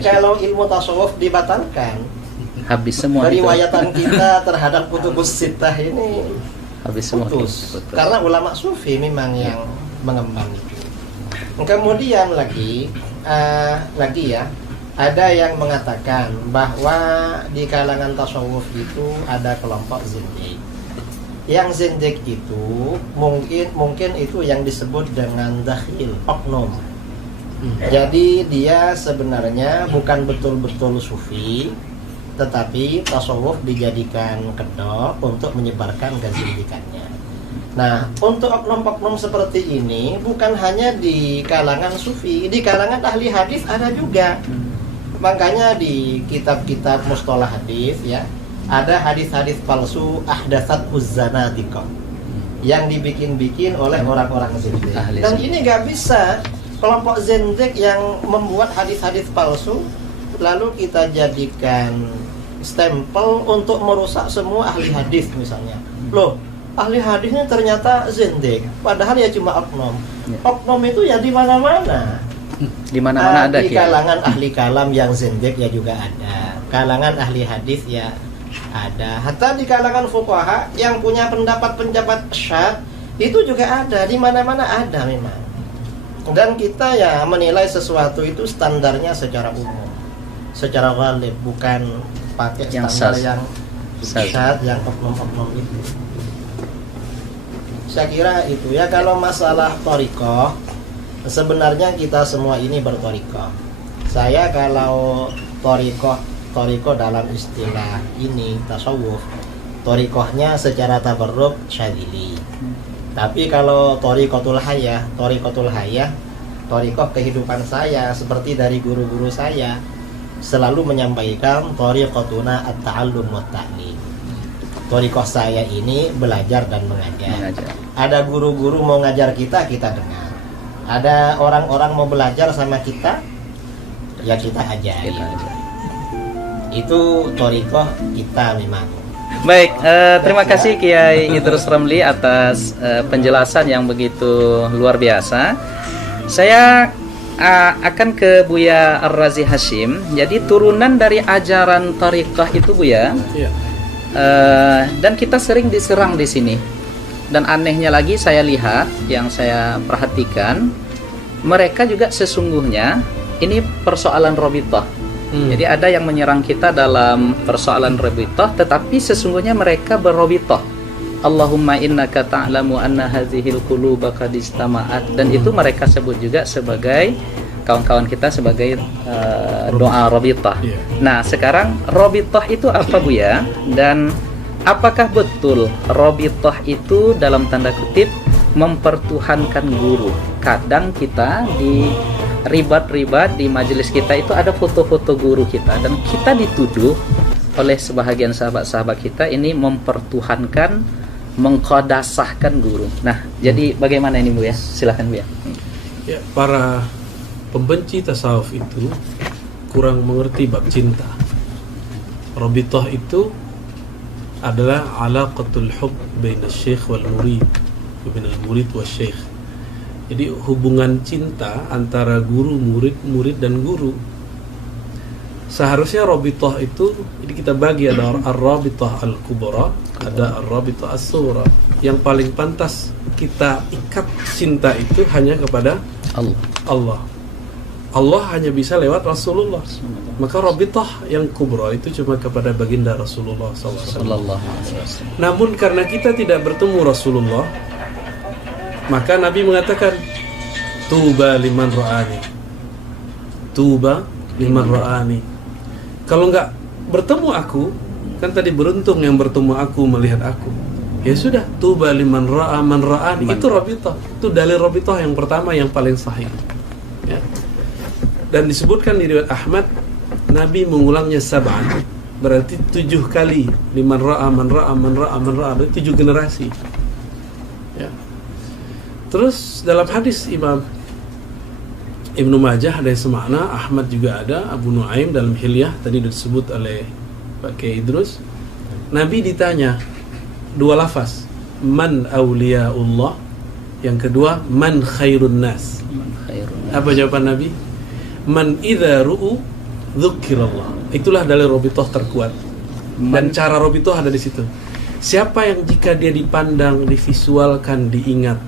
Kalau ilmu tasawuf dibatalkan, habis semua periwayatan kita terhadap kutubus sittah ini habis semua putus. Karena ulama sufi memang yang mengemban itu. Kemudian lagi ya, ada yang mengatakan bahwa di kalangan tasawuf itu ada kelompok zindik. Yang zindik itu mungkin itu yang disebut dengan dakhil, oknum. Jadi dia sebenarnya bukan betul-betul sufi, tetapi tasawuf dijadikan kedok untuk menyebarkan kezindikannya. Nah, untuk oknum-oknum seperti ini bukan hanya di kalangan sufi, di kalangan ahli hadis ada juga. Makanya di kitab-kitab mustalah hadis ya, ada hadis-hadis palsu ahdatsat uzzanadiqah yang dibikin-bikin oleh orang-orang zindik. Dan ini nggak bisa kelompok zindik yang membuat hadis-hadis palsu lalu kita jadikan stempel untuk merusak semua ahli hadis misalnya. Loh, ahli hadisnya ternyata zindik, padahal ya cuma oknum. Oknum itu ya di mana-mana. Di mana-mana ada. Di kalangan ahli kalam yang zindik ya juga ada. Kalangan ahli hadis ya ada. Hatta di kalangan fuqaha yang punya pendapat syadz itu juga ada. Di mana-mana ada memang. Dan kita ya menilai sesuatu itu standarnya secara umum, secara ghalib, bukan pakai standar yang syadz, yang oknum-oknum itu. Saya kira itu ya. Kalau masalah thariqah, sebenarnya kita semua ini berthariqah. Saya kalau thariqah dalam istilah ini tasawuf, thariqahnya secara tabarruk syadzili. Tapi kalau thariqatul hayah, thariqah kehidupan saya seperti dari guru-guru saya selalu menyampaikan thariqatuna at-ta'allum wa ta'lim. Thariqah saya ini belajar dan mengajar. Ada guru-guru mau ngajar kita dengar. Ada orang-orang mau belajar sama kita, ya kita ajari. Itu thariqah kita memang. Baik, terima kasih Kiai Idrus Ramli atas penjelasan yang begitu luar biasa. Saya akan ke Buya Ar-Razi Hashim. Jadi turunan dari ajaran thariqah itu Buya. Iya. Dan kita sering diserang di sini. Dan anehnya lagi saya lihat, yang saya perhatikan, mereka juga sesungguhnya ini persoalan robitoh. Jadi ada yang menyerang kita dalam persoalan robitoh, tetapi sesungguhnya mereka berrobitoh. Allahumma innaka ta'lamu anna hadhil quluba qad istama'at. Dan itu mereka sebut juga sebagai, kawan-kawan kita sebagai doa robitoh. Nah sekarang robitoh itu apa Buya? Dan apakah betul robitoh itu dalam tanda kutip mempertuhankan guru? Kadang kita di ribat-ribat di majelis kita itu ada foto-foto guru kita, dan kita dituduh oleh sebahagian sahabat-sahabat kita ini mempertuhankan, mengqadasahkan guru. Nah, jadi bagaimana ini Bu ya? Silakan Bu ya. Ya, para pembenci tasawuf itu kurang mengerti bab cinta. Rabithah itu adalah alaqatul hub baina syekh wal murid, baina al-murid wa syekh. Jadi hubungan cinta antara guru, murid dan guru. Seharusnya rabithah itu, jadi kita bagi, ada ar-rabithah al-kubra, ada ar-rabithah as-sughra. Yang paling pantas kita ikat cinta itu hanya kepada Allah. Allah hanya bisa lewat Rasulullah. Maka rabithah yang kubra itu cuma kepada baginda Rasulullah SAW. Namun karena kita tidak bertemu Rasulullah, maka Nabi mengatakan tuba liman ra'ani, tuba liman ra'ani. Kalau nggak bertemu aku, kan tadi beruntung yang bertemu aku, melihat aku. Ya sudah, tuba liman ra'a man ra'ani. Itu rabithah. Itu dalil rabithah yang pertama yang paling sahih ya. Dan disebutkan di riwayat Ahmad, Nabi mengulangnya sab'an, berarti 7 kali. Liman ra'a man ra'a man ra'a man ra'a, berarti 7 generasi ya. Terus dalam hadis Imam Ibnu Majah ada yang semakna, Ahmad juga ada, Abu Nuaim dalam Hilyah tadi disebut oleh Pak Kiai Idrus. Nabi ditanya dua lafaz, man auliyaullah, yang kedua man khairun nas. Apa jawaban Nabi? Man idza ru'u dzukirallah. Itulah dalil Robitoh terkuat. Dan cara Robitoh ada di situ. Siapa yang jika dia dipandang, divisualkan, diingat,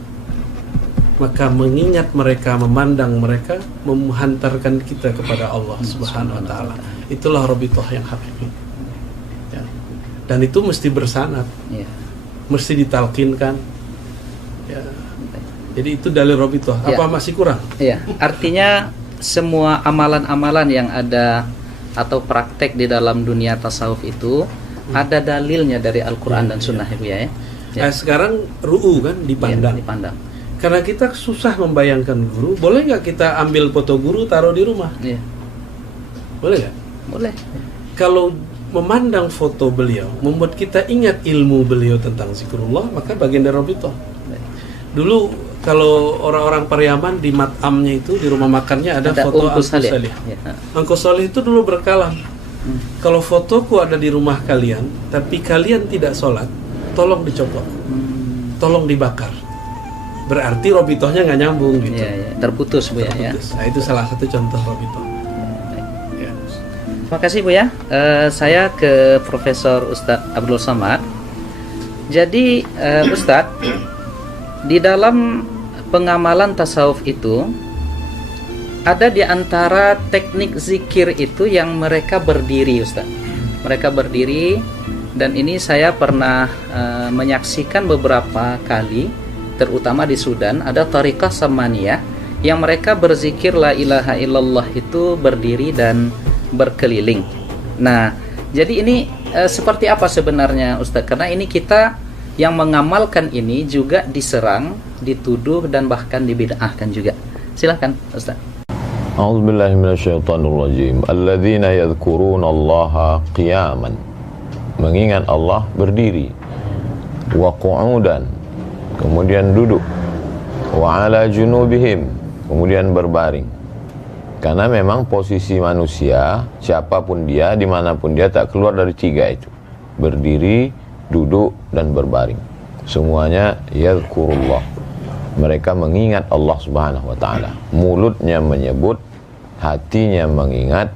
maka mengingat mereka, memandang mereka, menghantarkan kita kepada Allah Subhanahu wa taala. Itulah Robitoh yang hakiki. Ya. Dan itu mesti bersanad. Ya. Mesti ditalkinkan. Ya. Jadi itu dalil Robitoh. Apa masih kurang? Iya. Artinya semua amalan-amalan yang ada atau praktek di dalam dunia tasawuf itu ada dalilnya dari Al-Quran dan Sunnah, Ibu ya. Nah, sekarang ru'u kan dipandang. Ya, dipandang. Karena kita susah membayangkan guru, boleh nggak kita ambil foto guru taruh di rumah? Iya. Boleh nggak? Boleh. Kalau memandang foto beliau membuat kita ingat ilmu beliau tentang zikrullah, maka bagian dari Robitoh. Dulu kalau orang-orang Pariaman di matamnya itu, di rumah makannya ada foto Angku Salih. Angku Salih itu dulu berkalam. Kalau fotoku ada di rumah kalian, tapi kalian tidak sholat, tolong dicopot, tolong dibakar. Berarti Robitohnya nggak nyambung gitu. Ya. Terputus, Bu. Terputus. Nah, itu salah satu contoh Robitoh. Ya. Terima kasih, Bu ya. Saya ke Profesor Ustadz Abdul Somad. Jadi Ustadz, di dalam pengamalan tasawuf itu ada di antara teknik zikir itu yang mereka berdiri, Ustaz. Mereka berdiri, dan ini saya pernah menyaksikan beberapa kali, terutama di Sudan ada thariqah samaniyah yang mereka berzikir la ilaha illallah itu berdiri dan berkeliling. Nah, jadi ini seperti apa sebenarnya, Ustaz? Karena ini kita yang mengamalkan ini juga diserang, dituduh, dan bahkan dibid'ahkan juga. Silakan, Ustaz. A'udzubillahi minasyaitonirrajim. Alladzina yadhkurunallaha qiyaman. Mengingat Allah berdiri. Wa qu'udan. Kemudian duduk. Wa 'ala junubihim. Kemudian berbaring. Karena memang posisi manusia, siapapun dia, dimanapun dia, tak keluar dari tiga itu. Berdiri, duduk, dan berbaring. Semuanya yadhkurullah. Mereka mengingat Allah Subhanahu wa ta'ala. Mulutnya menyebut, hatinya mengingat,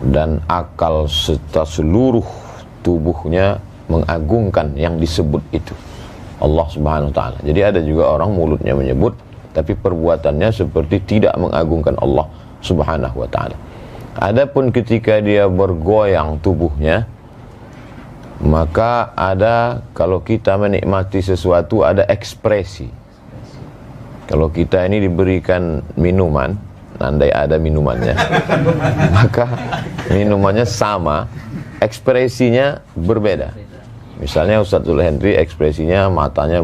dan akal serta seluruh tubuhnya mengagungkan yang disebut itu, Allah Subhanahu wa ta'ala. Jadi ada juga orang mulutnya menyebut, tapi perbuatannya seperti tidak mengagungkan Allah Subhanahu wa ta'ala. Adapun ketika dia bergoyang tubuhnya, maka ada, kalau kita menikmati sesuatu, ada ekspresi. Kalau kita ini diberikan minuman, andai ada minumannya, maka minumannya sama, ekspresinya berbeda. Misalnya Ustadz Zulhendri ekspresinya matanya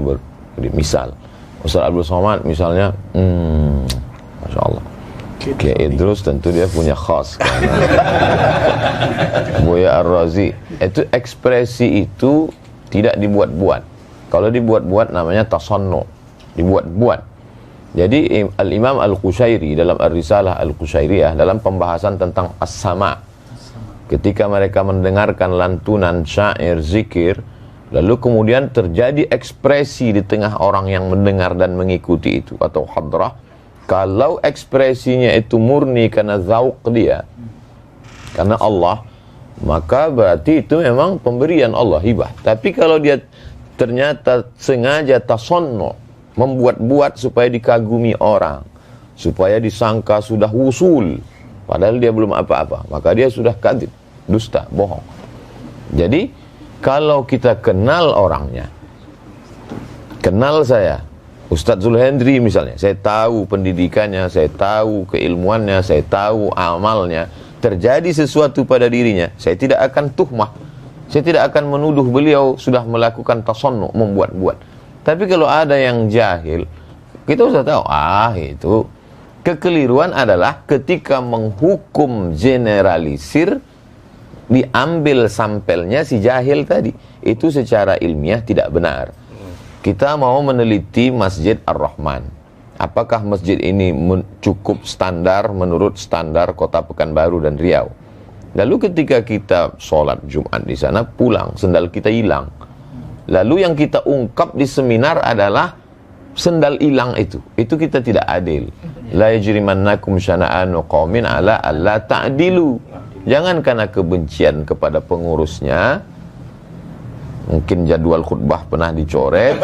misal. Ustadz Abdul Somad misalnya, Masya Allah. Kiai Idrus tentu dia punya khas. Buya Ar-Razi, itu ekspresi itu tidak dibuat-buat. Kalau dibuat-buat namanya tasannu, dibuat-buat. Jadi Al-Imam Al-Qushairi dalam Ar-Risalah Al-Qushairiyah, dalam pembahasan tentang as-sama', ketika mereka mendengarkan lantunan syair zikir, lalu kemudian terjadi ekspresi di tengah orang yang mendengar dan mengikuti itu, atau hadrah, kalau ekspresinya itu murni karena zauq dia, karena Allah, maka berarti itu memang pemberian Allah, hibah. Tapi kalau dia ternyata sengaja tasannu, membuat-buat supaya dikagumi orang, supaya disangka sudah wusul, padahal dia belum apa-apa, maka dia sudah kadzib, dusta, bohong. Jadi kalau kita kenal orangnya, kenal saya Ustadz Zulhendri misalnya, saya tahu pendidikannya, saya tahu keilmuannya, saya tahu amalnya, terjadi sesuatu pada dirinya, saya tidak akan tuhmah, saya tidak akan menuduh beliau sudah melakukan tasannu, membuat-buat. Tapi kalau ada yang jahil, kita sudah tahu, itu kekeliruan adalah ketika menghukum generalisir, diambil sampelnya si jahil tadi. Itu secara ilmiah tidak benar. Kita mau meneliti Masjid Ar-Rahman, apakah masjid ini cukup standar menurut standar Kota Pekanbaru dan Riau. Lalu ketika kita sholat Jumat di sana, pulang, sendal kita hilang. Lalu yang kita ungkap di seminar adalah sendal hilang itu kita tidak adil. La yajrimannakum syana'anu qaumin ala alla ta'dilu. Jangan karena kebencian kepada pengurusnya, mungkin jadwal khutbah pernah dicoret,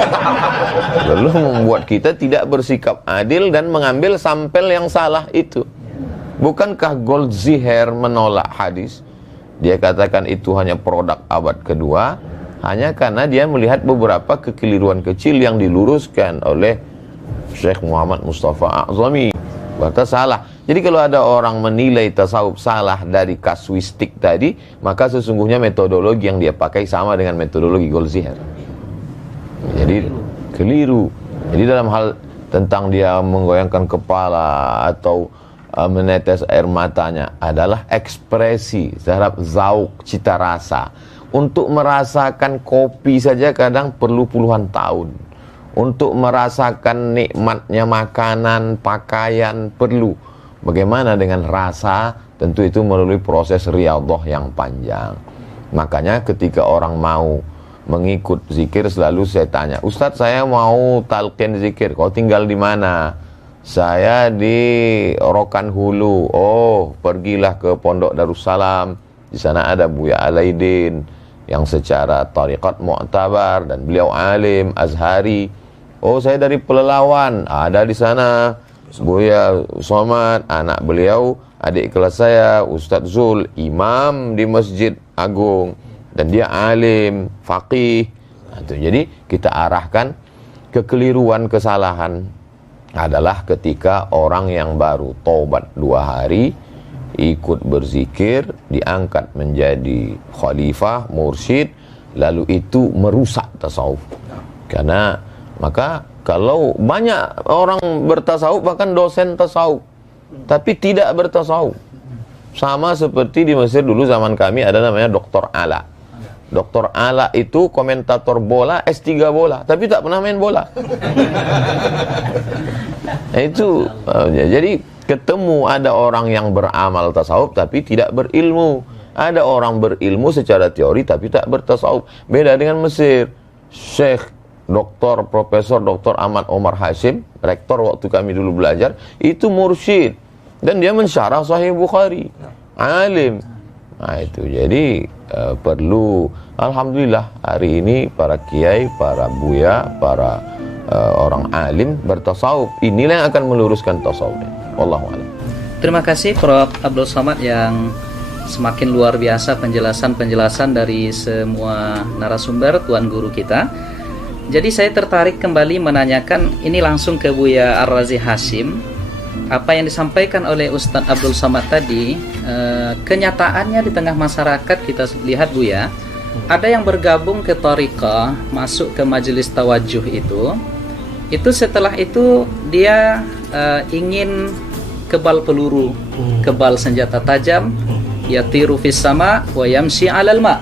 lalu membuat kita tidak bersikap adil dan mengambil sampel yang salah itu. Bukankah Goldziher menolak hadis? Dia katakan itu hanya produk abad kedua, hanya karena dia melihat beberapa kekeliruan kecil yang diluruskan oleh Syekh Muhammad Mustafa A'zami. Berarti salah. Jadi kalau ada orang menilai tasawuf salah dari kasuistik tadi, maka sesungguhnya metodologi yang dia pakai sama dengan metodologi Goldziher. Jadi keliru. Jadi dalam hal tentang dia menggoyangkan kepala atau menetes air matanya adalah ekspresi terhadap zauk, cita rasa. Untuk merasakan kopi saja kadang perlu puluhan tahun. Untuk merasakan nikmatnya makanan, pakaian perlu. Bagaimana dengan rasa? Tentu itu melalui proses riyadhah yang panjang. Makanya ketika orang mau mengikut zikir, selalu saya tanya, Ustadz, saya mau talqin zikir, kau tinggal di mana? Saya di Rokan Hulu. Oh, pergilah ke Pondok Darussalam. Di sana ada Buya Alaidin yang secara tariqat mu'tabar dan beliau alim Azhari. Oh, saya dari Pelelawan. Ada di sana Buya Somad, anak beliau, adik kelas saya Ustadz Zul, imam di Masjid Agung, dan dia alim, faqih. Jadi kita arahkan kekeliruan, kesalahan adalah ketika orang yang baru taubat 2 hari ikut berzikir, diangkat menjadi khalifah, mursyid, lalu itu merusak tasawuf. Karena maka kalau banyak orang bertasawuf, bahkan dosen tasawuf, tapi tidak bertasawuf, sama seperti di Mesir dulu zaman kami ada namanya Dr. Ala. Dr. Ala itu komentator bola, S3 bola, tapi tak pernah main bola. Itu jadi ketemu ada orang yang beramal tasawuf tapi tidak berilmu. Ada orang berilmu secara teori tapi tak bertasawuf. Beda dengan Mesir. Syekh Dr. Profesor Dr. Ahmad Omar Hashim, rektor waktu kami dulu belajar, itu mursyid dan dia mensyarah Sahih Bukhari. Alim. Nah itu jadi perlu, alhamdulillah hari ini para kiai, para buya, para orang alim bertasawuf. Inilah yang akan meluruskan tasawufnya. Wallahu a'lam. Terima kasih Prof. Abdul Somad yang semakin luar biasa penjelasan dari semua narasumber, tuan guru kita. Jadi saya tertarik kembali menanyakan ini langsung ke Buya Ar-Razi Hashim. Apa yang disampaikan oleh Ustadz Abdul Somad tadi, kenyataannya di tengah masyarakat kita lihat Buya, ada yang bergabung ke thariqah, masuk ke majelis tawajuh itu setelah itu dia ingin kebal peluru, kebal senjata tajam, yatiru fis sama wa yamshi 'alal ma.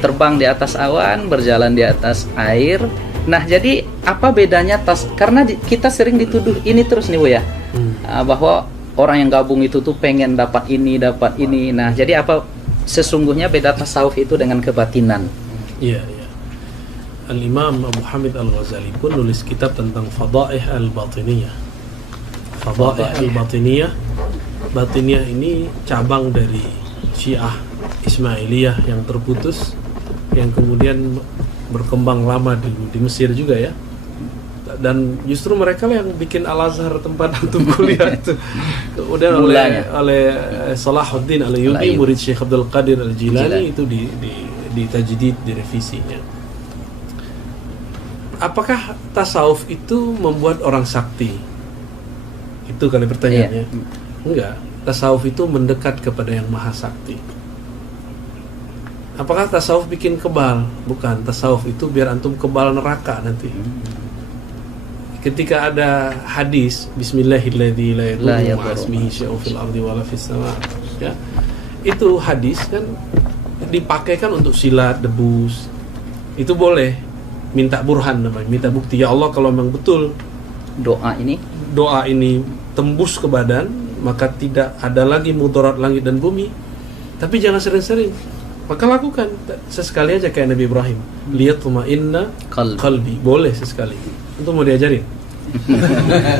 Terbang di atas awan, berjalan di atas air. Nah, jadi apa bedanya karena kita sering dituduh ini terus nih Bu ya, bahwa orang yang gabung itu tuh pengen dapat ini. Nah, jadi apa sesungguhnya beda tasawuf itu dengan kebatinan? Iya. Al-Imam Abu Hamid Al-Ghazali pun nulis kitab tentang Fadaih Al-Batiniyah. Fadaih Al-Batiniyah. Batiniyah ini cabang dari Syiah Ismailiyah yang terputus, yang kemudian berkembang lama di Mesir juga ya. Dan justru mereka lah yang bikin Al-Azhar tempat untuk kuliah itu. Kemudian oleh Salahuddin Al-Ayyubi, murid Syekh Abdul Qadir Al-Jilani, itu di tajdid, direvisinya. Apakah tasawuf itu membuat orang sakti? Itu kali pertanyaannya. Enggak, tasawuf itu mendekat kepada yang maha sakti. Apakah tasawuf bikin kebal? Bukan, tasawuf itu biar antum kebal neraka nanti. Ketika ada hadis Bismillahirrahmanirrahim la yadurru ma'asmihi syai'un fil ardi wala fis sama, ya. Itu hadis kan dipakai kan untuk silat, debus. Itu boleh. Minta burhan namanya, minta bukti. Ya Allah, kalau memang betul doa ini tembus ke badan, maka tidak ada lagi mudarat langit dan bumi. Tapi jangan sering-sering. Maka lakukan sesekali aja kayak Nabi Ibrahim. Liyatma'inna qalbi. Boleh sesekali. Itu mau diajarin.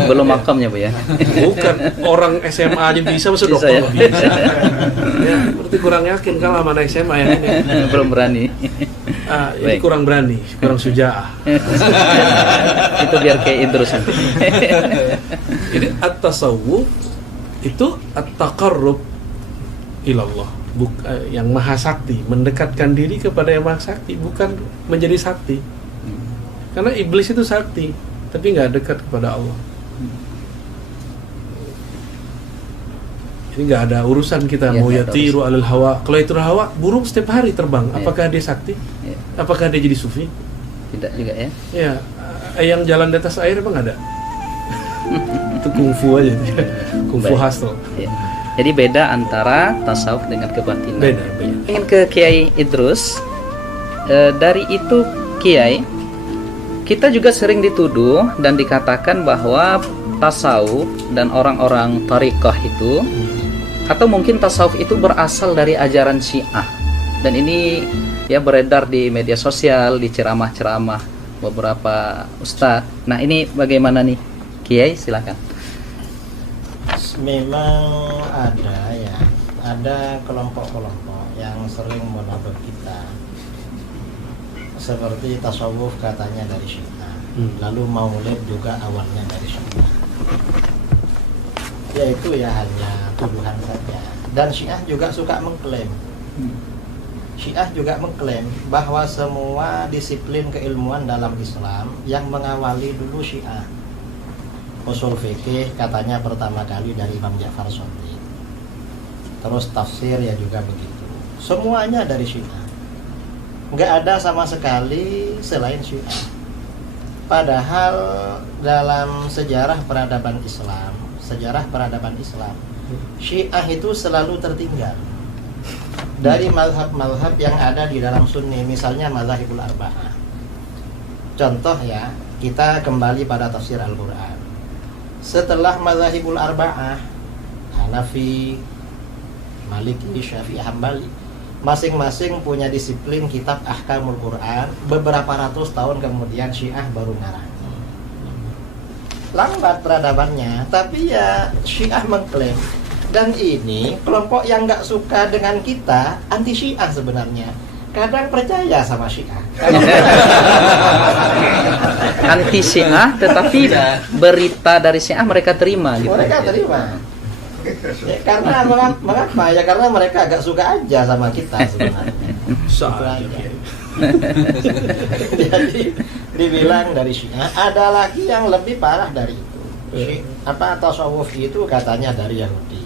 Belum makamnya Bu ya. Bukan orang SMA aja bisa, masa dokter ya? bisa. Ya, berarti kurang yakin kalau sama anak SMA yang ini. Belum berani. Ini kurang berani, kurang sujaah. Itu biar kayak Idrus nanti. Jadi at-tasawuf itu at-taqarrub ilallah, yang maha sakti, mendekatkan diri kepada yang maha sakti, bukan menjadi sakti. Karena iblis itu sakti, tapi nggak dekat kepada Allah. Ini nggak ada urusan kita mau yatiru alal hawa. Kalau itu hawa, burung setiap hari terbang. Apakah dia sakti? Apakah dia jadi sufi? Tidak juga ya. Ya, yang jalan di atas air emang ada? Itu kungfu aja, kungfu hustle. Ya. Jadi beda antara tasawuf dengan kebatinan. Beda. Ingin ke Kiai Idrus. Dari itu Kiai, kita juga sering dituduh dan dikatakan bahwa tasawuf dan orang-orang thariqah itu, atau mungkin tasawuf itu berasal dari ajaran Syiah. Dan ini ya beredar di media sosial, di ceramah-ceramah beberapa ustaz. Nah, ini bagaimana nih Kiai, silakan. Memang ada kelompok-kelompok yang sering menuduh kita seperti tasawuf katanya dari Syiah, lalu maulid juga awalnya dari Syiah. Ya itu ya hanya tuduhan saja. Dan Syiah juga suka mengklaim, bahwa semua disiplin keilmuan dalam Islam yang mengawali dulu Syiah. Usul fikih katanya pertama kali dari Imam Ja'far Shadiq. Terus tafsir ya juga begitu. Semuanya dari Syiah. Nggak ada sama sekali selain Syiah. Padahal dalam sejarah peradaban Islam, Syiah itu selalu tertinggal dari mazhab-mazhab yang ada di dalam Sunni, misalnya mazhabul arba'ah. Contoh ya, kita kembali pada tafsir Al-Quran. Setelah mazhabul arba'ah, Hanafi, Maliki, Syafi'i, Hambali, masing-masing punya disiplin kitab Ahkamul Quran. Beberapa ratus tahun kemudian Syiah baru ngarang. Lambat peradabannya, tapi ya Syiah mengklaim. Dan ini kelompok yang nggak suka dengan kita, anti Syiah sebenarnya. Kadang percaya sama Syiah. Anti Syiah, tetapi berita dari Syiah mereka terima gitu. Mereka terima. Ya, karena mengapa? Ya karena mereka agak suka aja sama kita sebenarnya. Jadi dibilang dari Syiah. Ada lagi yang lebih parah dari itu. Tasawuf itu katanya dari Yahudi.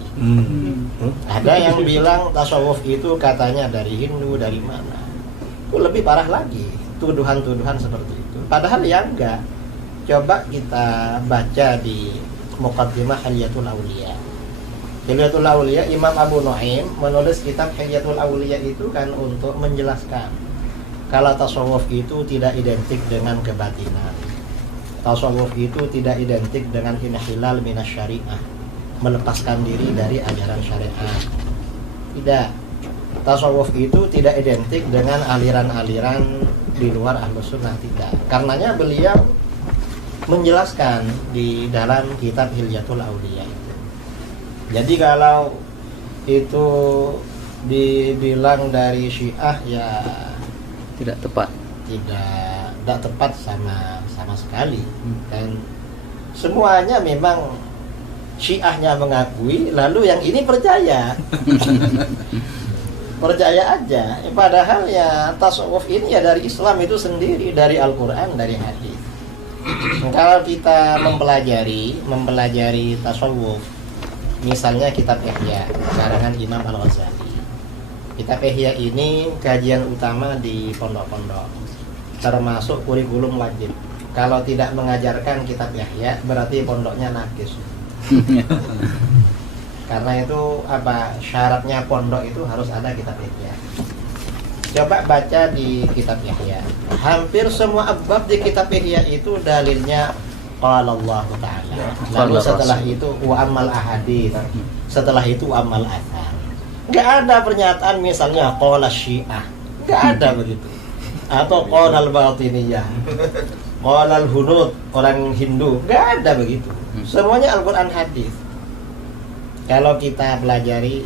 Ada yang bilang tasawuf itu katanya dari Hindu, dari mana. Itu lebih parah lagi, tuduhan-tuduhan seperti itu. Padahal ya enggak. Coba kita baca di Muqaddimah Hilyatul Auliya. Hilyatul Auliya, Imam Abu Nuaim menulis kitab Hilyatul Auliya itu kan untuk menjelaskan kalau tasawuf itu tidak identik dengan kebatinan. Tasawuf itu tidak identik dengan inhilal minas syariah, melepaskan diri dari ajaran syariat. Tidak. Tasawuf itu tidak identik dengan aliran-aliran di luar Ahlus Sunnah, tidak. Karenanya beliau menjelaskan di dalam kitab Hilyatul Auliya itu. Jadi kalau itu dibilang dari Syiah ya tidak tepat. Tidak tepat sama sekali. Dan semuanya memang Syiahnya mengakui, lalu yang ini percaya. Percaya aja. Padahal ya tasawuf ini ya dari Islam itu sendiri, dari Al-Quran, dari hadis. Kalau kita mempelajari tasawuf, misalnya kitab Ihya karangan Imam Al-Ghazali. Kitab Ihya ini kajian utama di pondok-pondok, termasuk kurikulum wajib. Kalau tidak mengajarkan kitab Ihya berarti pondoknya nakis. Karena itu syaratnya pondok itu harus ada kitab Ihya. Coba baca di kitab Ihya. Hampir semua abwab di kitab Ihya itu dalilnya qala Allah Ta'ala. Lalu setelah itu wa amal ahadits. Setelah itu amal athar. Nggak ada pernyataan misalnya qala Syiah. Nggak ada begitu. Atau qala al-Batiniyah. Qala al-Hunud, orang Hindu. Nggak ada begitu. Semuanya Al-Quran hadis. Kalau kita pelajari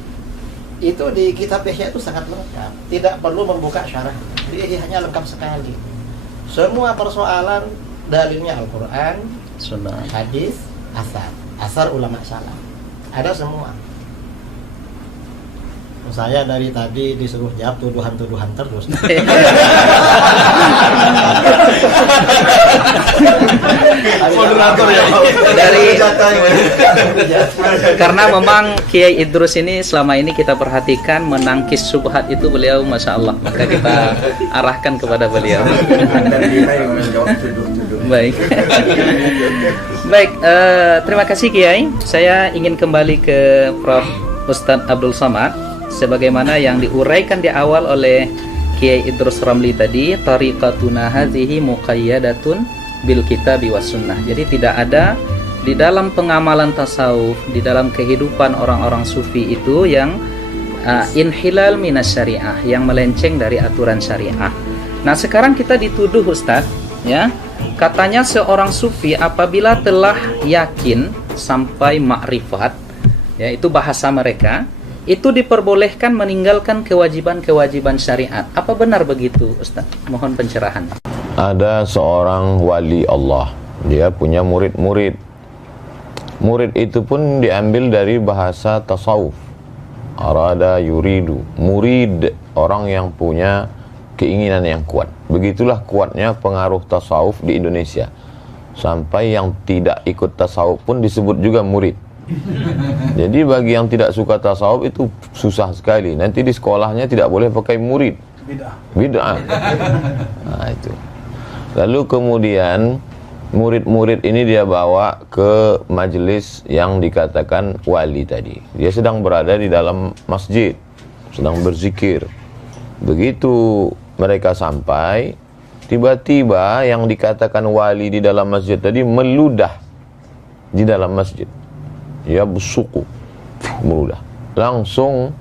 itu di kitab Ihya itu sangat lengkap. Tidak perlu membuka syarah. Di Ihya hanya lengkap sekali. Semua persoalan dalilnya Al-Quran, Sunnah. hadis, asar. Asar ulama salaf. Ada semua. Saya dari tadi disuruh jawab tuduhan-tuduhan terus. Moderator ya. Karena memang Kiai Idrus ini selama ini kita perhatikan menangkis subhat itu beliau Masya Allah, maka kita arahkan kepada beliau. Baik. Baik, terima kasih Kiai. Saya ingin kembali ke Prof. Ustadz Abdul Somad. Sebagaimana yang diuraikan di awal oleh Kiai Idrus Ramli tadi, tariqatuna hadhihi muqayyadatun bil kitabi was sunnah. Jadi tidak ada di dalam pengamalan tasawuf, di dalam kehidupan orang-orang sufi itu yang inhilal minas syariah, yang melenceng dari aturan syariah. Nah, sekarang kita dituduh Ustadz, ya. Katanya seorang sufi apabila telah yakin sampai makrifat, ya itu bahasa mereka, itu diperbolehkan meninggalkan kewajiban-kewajiban syariat. Apa benar begitu, Ustaz? Mohon pencerahan. Ada seorang wali Allah, dia punya murid-murid. Murid itu pun diambil dari bahasa tasawuf. Arada yuridu, murid, orang yang punya keinginan yang kuat. Begitulah kuatnya pengaruh tasawuf di Indonesia. Sampai yang tidak ikut tasawuf pun disebut juga murid. Jadi bagi yang tidak suka tasawuf itu susah sekali. Nanti di sekolahnya tidak boleh pakai murid. Bid'ah. Nah itu. Lalu kemudian murid-murid ini dia bawa ke majelis yang dikatakan wali tadi. Dia sedang berada di dalam masjid, sedang berzikir. Begitu mereka sampai, tiba-tiba yang dikatakan wali di dalam masjid tadi meludah di dalam masjid. Ya busuku, meludah. Langsung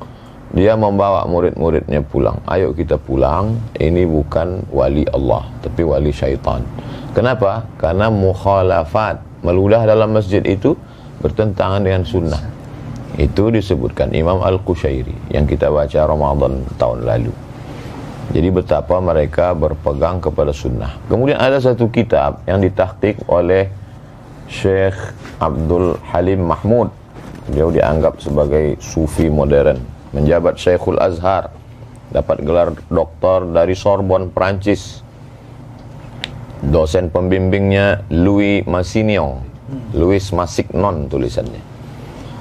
dia membawa murid-muridnya pulang. Ayo kita pulang, ini bukan wali Allah, tapi wali syaitan. Kenapa? Karena mukhalafat, meludah dalam masjid itu bertentangan dengan sunnah. Itu disebutkan Imam Al-Qushairi yang kita baca Ramadan tahun lalu. Jadi betapa mereka berpegang kepada sunnah. Kemudian ada satu kitab yang ditahqiq oleh Syekh Abdul Halim Mahmud. Beliau dianggap sebagai sufi modern, menjabat Syekhul Azhar, dapat gelar doktor dari Sorbonne, Prancis. Dosen pembimbingnya Louis Massignon, Louis Massignon tulisannya.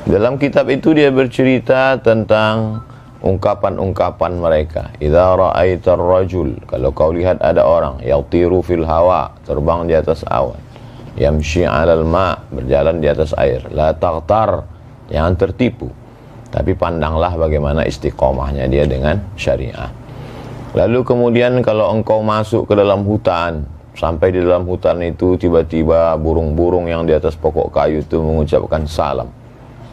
Dalam kitab itu dia bercerita tentang ungkapan-ungkapan mereka. Idza ra'aitar rajul, kalau kau lihat ada orang yatiru fil hawa, terbang di atas awan, yamshi 'alal ma', berjalan di atas air, la taghtar, jangan tertipu, tapi pandanglah bagaimana istiqomahnya dia dengan syariah. Lalu kemudian kalau engkau masuk ke dalam hutan, sampai di dalam hutan itu tiba-tiba burung-burung yang di atas pokok kayu itu mengucapkan salam.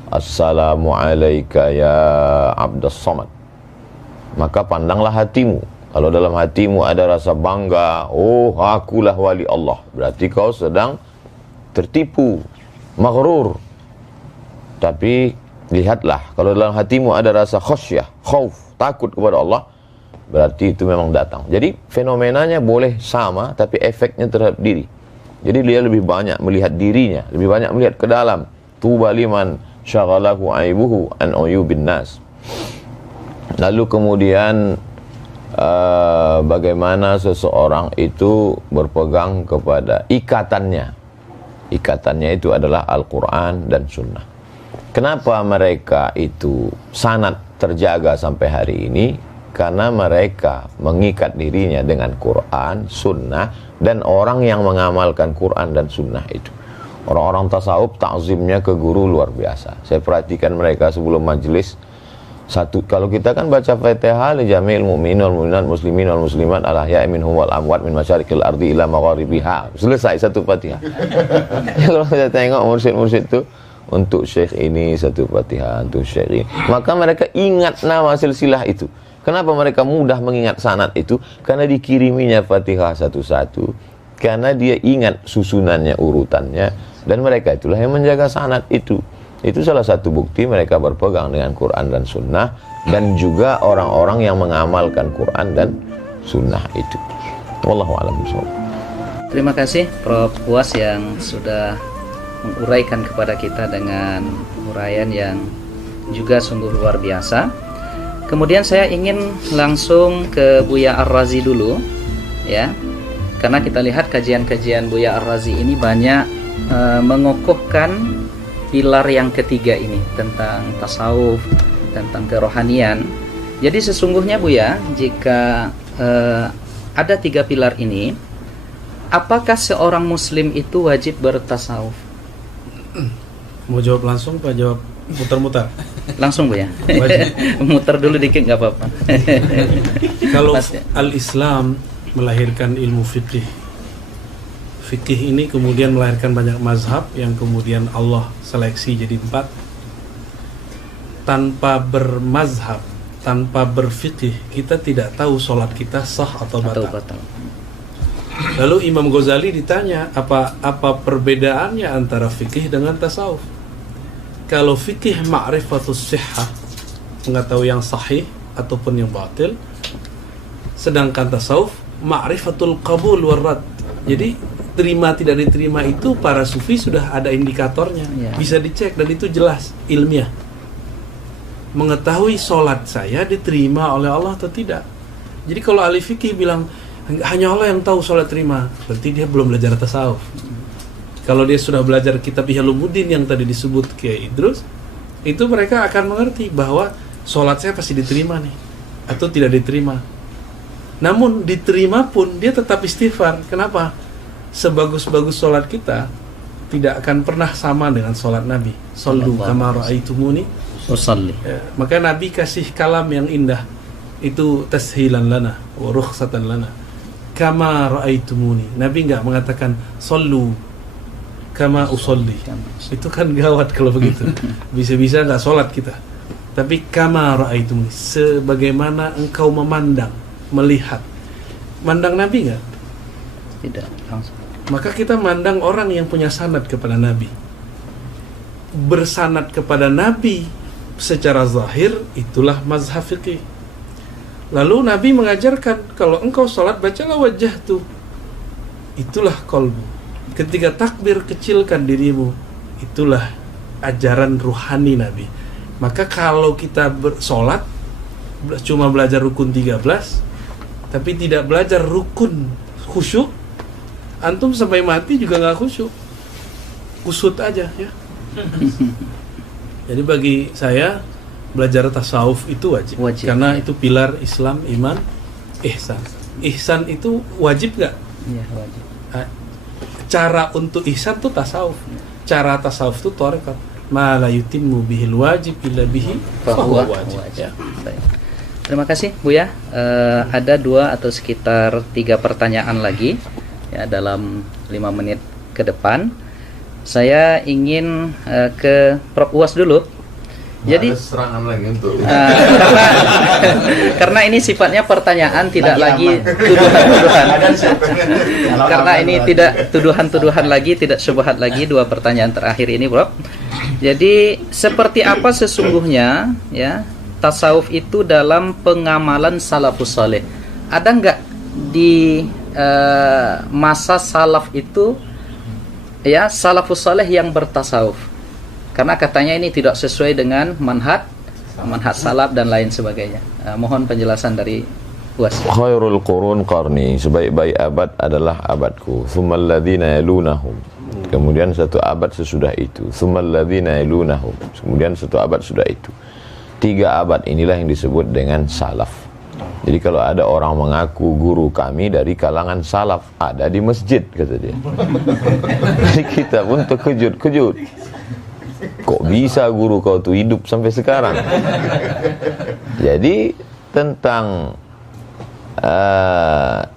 Assalamu alayka ya Abdus Somad. Maka pandanglah hatimu. Kalau dalam hatimu ada rasa bangga, oh akulah wali Allah, berarti kau sedang tertipu, maghrur. Tapi lihatlah, kalau dalam hatimu ada rasa khasyah, khauf, takut kepada Allah, berarti itu memang datang. Jadi fenomenanya boleh sama, tapi efeknya terhadap diri. Jadi dia lebih banyak melihat dirinya, lebih banyak melihat ke dalam. Tuba liman syaghalahu aibuhu an uyubin nas. Lalu kemudian bagaimana seseorang itu berpegang kepada ikatannya. Ikatannya itu adalah Al-Quran dan Sunnah. Kenapa mereka itu sanad terjaga sampai hari ini? Karena mereka mengikat dirinya dengan Quran, Sunnah, dan orang yang mengamalkan Quran dan Sunnah itu. Orang-orang tasawuf ta'zimnya ke guru luar biasa. Saya perhatikan mereka sebelum majelis, Satu, kalau kita kan baca Fatihah li jami'il mu'minin wal mu'minat muslimin wal muslimat ala ahya'i minhum wal amwat min masyariqil ardi ila magharibiha. Selesai satu Fatihah. Kalau kita tengok mursyid-mursyid itu untuk syekh ini satu Fatihah, untuk syekh ini. Maka mereka ingat nama silsilah itu. Kenapa mereka mudah mengingat sanad itu? Karena dikiriminya Fatihah satu-satu. Karena dia ingat susunannya, urutannya, dan mereka itulah yang menjaga sanad itu. Itu salah satu bukti mereka berpegang dengan Quran dan Sunnah, dan juga orang-orang yang mengamalkan Quran dan Sunnah itu. Wallahu a'lam bishawab. Terima kasih Prof. Uwas yang sudah menguraikan kepada kita dengan uraian yang juga sungguh luar biasa. Kemudian saya ingin langsung ke Buya Ar-Razi dulu, ya, karena kita lihat kajian-kajian Buya Ar-Razi ini banyak mengokohkan pilar yang ketiga ini tentang tasawuf, tentang kerohanian. Jadi sesungguhnya Buya, jika ada 3 pilar ini, apakah seorang muslim itu wajib bertasawuf? Mau jawab langsung Pak, jawab muter-muter? Langsung Buya. Muter dulu dikit nggak apa-apa. Kalau al-Islam melahirkan ilmu fikih, fikih ini kemudian melahirkan banyak mazhab yang kemudian Allah seleksi jadi 4. Tanpa bermazhab, tanpa berfikih, kita tidak tahu sholat kita sah atau batal. Lalu Imam Ghazali ditanya, apa perbedaannya antara fikih dengan tasawuf? Kalau fikih ma'rifatus sihhah, mengetahui yang sahih ataupun yang batil, sedangkan tasawuf ma'rifatul qabul warrad. Jadi terima tidak diterima itu para sufi sudah ada indikatornya, bisa dicek dan itu jelas ilmiah. Mengetahui sholat saya diterima oleh Allah atau tidak. Jadi kalau ahli fikih bilang hanya Allah yang tahu sholat terima, berarti dia belum belajar tasawuf. Kalau dia sudah belajar kitab Ihya Ulumuddin yang tadi disebut Kiai Idrus, itu mereka akan mengerti bahwa sholat saya pasti diterima nih, atau tidak diterima. Namun diterima pun dia tetap istighfar. Kenapa? Sebagus-bagus sholat kita tidak akan pernah sama dengan sholat Nabi. Sallu kama ra'aitumuni usalli. Maka Nabi kasih kalam yang indah, itu tashilan lana wa rukhsatan lana. Kama ra'aitumuni. Nabi enggak mengatakan sallu kama usolli. Itu kan gawat kalau begitu. Bisa-bisa enggak sholat kita. Tapi kama ra'aitumuni, sebagaimana engkau memandang, melihat. Mandang Nabi enggak? Tidak langsung. Maka kita mandang orang yang punya sanad kepada Nabi. Bersanad kepada Nabi secara zahir, itulah mazhab fikih. Lalu Nabi mengajarkan, kalau engkau sholat bacalah wajjahtu, itulah qalbu. Ketika takbir kecilkan dirimu, itulah ajaran ruhani Nabi. Maka kalau kita bersolat cuma belajar rukun 13 tapi tidak belajar rukun khusyuk, antum sampai mati juga nggak khusyuk, kusut aja ya. Jadi bagi saya belajar tasawuf itu wajib. Karena itu pilar Islam, iman, ihsan. Ihsan itu wajib nggak? Iya, wajib. Cara untuk ihsan itu tasawuf. Cara tasawuf itu tarekat. Ma la yutimmu bihil wajib illa bihi fahuwa wajib. Ya. Terima kasih Buya. Ada 2 atau sekitar 3 pertanyaan lagi ya dalam 5 menit ke depan. Saya ingin ke Prof. Uwas dulu. Jadi serangan lagi untuk karena ini sifatnya pertanyaan, tidak lagi tuduhan-tuduhan. Karena ini tidak tuduhan-tuduhan lagi, tidak syubhat lagi. 2 pertanyaan terakhir ini, Prof. Jadi seperti apa sesungguhnya ya tasawuf itu dalam pengamalan salafus saleh? Ada nggak di masa salaf itu ya salafus saleh yang bertasawuf? Karena katanya ini tidak sesuai dengan manhaj salaf dan lain sebagainya. Mohon penjelasan dari Uwas. Khairul qurun qarni, sebaik-baik abad adalah abadku. Tsummal ladzina yalunahum. Kemudian satu abad sesudah itu. Tsummal ladzina yalunahum. Kemudian satu abad sudah itu. 3 abad inilah yang disebut dengan salaf. Jadi kalau ada orang mengaku guru kami dari kalangan salaf, ada di masjid kata dia. Jadi kita pun terkejut-kejut. Kok bisa guru kau tuh hidup sampai sekarang? Jadi tentang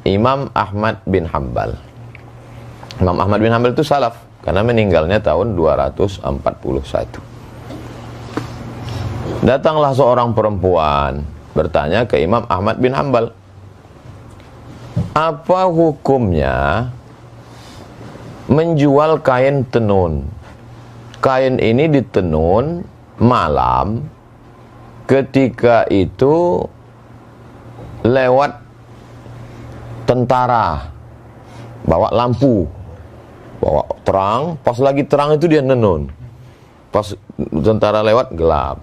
Imam Ahmad bin Hanbal. Imam Ahmad bin Hanbal itu salaf karena meninggalnya tahun 241. Datanglah seorang perempuan bertanya ke Imam Ahmad bin Hanbal, apa hukumnya menjual kain tenun? Kain ini ditenun malam, ketika itu lewat tentara, bawa lampu, bawa terang, pas lagi terang itu dia nenun, pas tentara lewat gelap,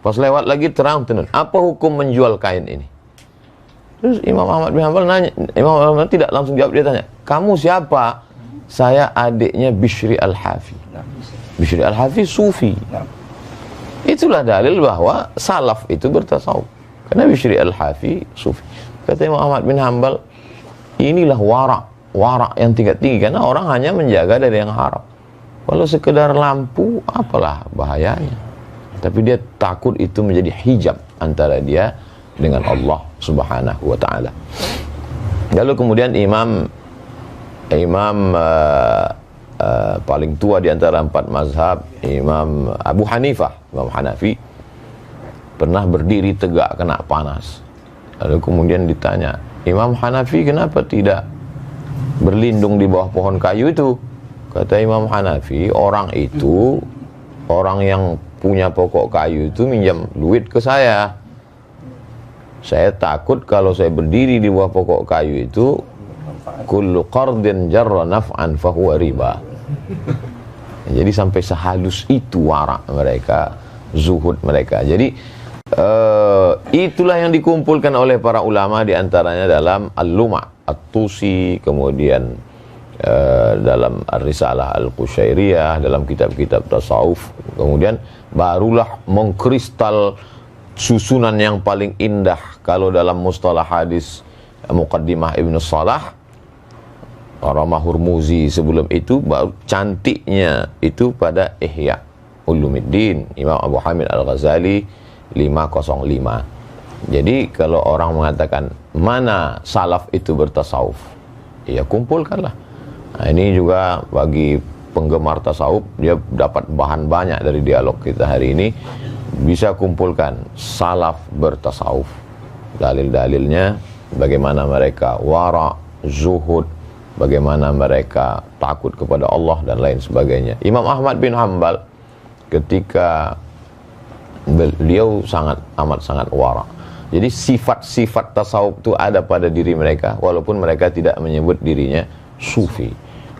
pas lewat lagi terang tenun. Apa hukum menjual kain ini? Terus Imam Ahmad bin Hanbal nanya, Imam Ahmad tidak langsung jawab, dia tanya, kamu siapa? Saya adiknya Bishri Al-Hafi. Bishri Al-Hafi sufi. Itulah dalil bahwa salaf itu bertasawuf, karena Bishri Al-Hafi sufi. Kata Imam Ahmad bin Hanbal, inilah warak yang tingkat tinggi, karena orang hanya menjaga dari yang haram. Kalau sekedar lampu, apalah bahayanya. Tapi dia takut itu menjadi hijab antara dia dengan Allah Subhanahu wa ta'ala. Lalu kemudian imam paling tua di antara 4 mazhab, Imam Abu Hanifah, Imam Hanafi, pernah berdiri tegak kena panas. Lalu kemudian ditanya, Imam Hanafi kenapa tidak berlindung di bawah pohon kayu itu? Kata Imam Hanafi, orang yang punya pokok kayu itu minjam duit ke saya. Saya takut kalau saya berdiri di bawah pokok kayu itu, kullu qardin jarra naf'an fahuwa riba. Jadi sampai sehalus itu warak mereka, zuhud mereka. Jadi itulah yang dikumpulkan oleh para ulama, diantaranya dalam Al-Luma' At-Tusi, kemudian dalam Ar-Risalah Al-Qushairiyah, dalam kitab-kitab tasawuf. Kemudian barulah mengkristal susunan yang paling indah kalau dalam mustalah hadis Muqaddimah Ibnu Salah, Ramah Hurmuzi sebelum itu, baru cantiknya itu pada Ihya Ulumuddin Imam Abu Hamid Al-Ghazali 505. Jadi kalau orang mengatakan mana salaf itu bertasawuf, ya kumpulkanlah. Nah, ini juga bagi penggemar tasawuf, dia dapat bahan banyak dari dialog kita hari ini. Bisa kumpulkan salaf bertasawuf, dalil-dalilnya, bagaimana mereka wara, zuhud, bagaimana mereka takut kepada Allah dan lain sebagainya. Imam Ahmad bin Hanbal ketika beliau amat sangat wara. Jadi sifat-sifat tasawuf itu ada pada diri mereka, walaupun mereka tidak menyebut dirinya sufi.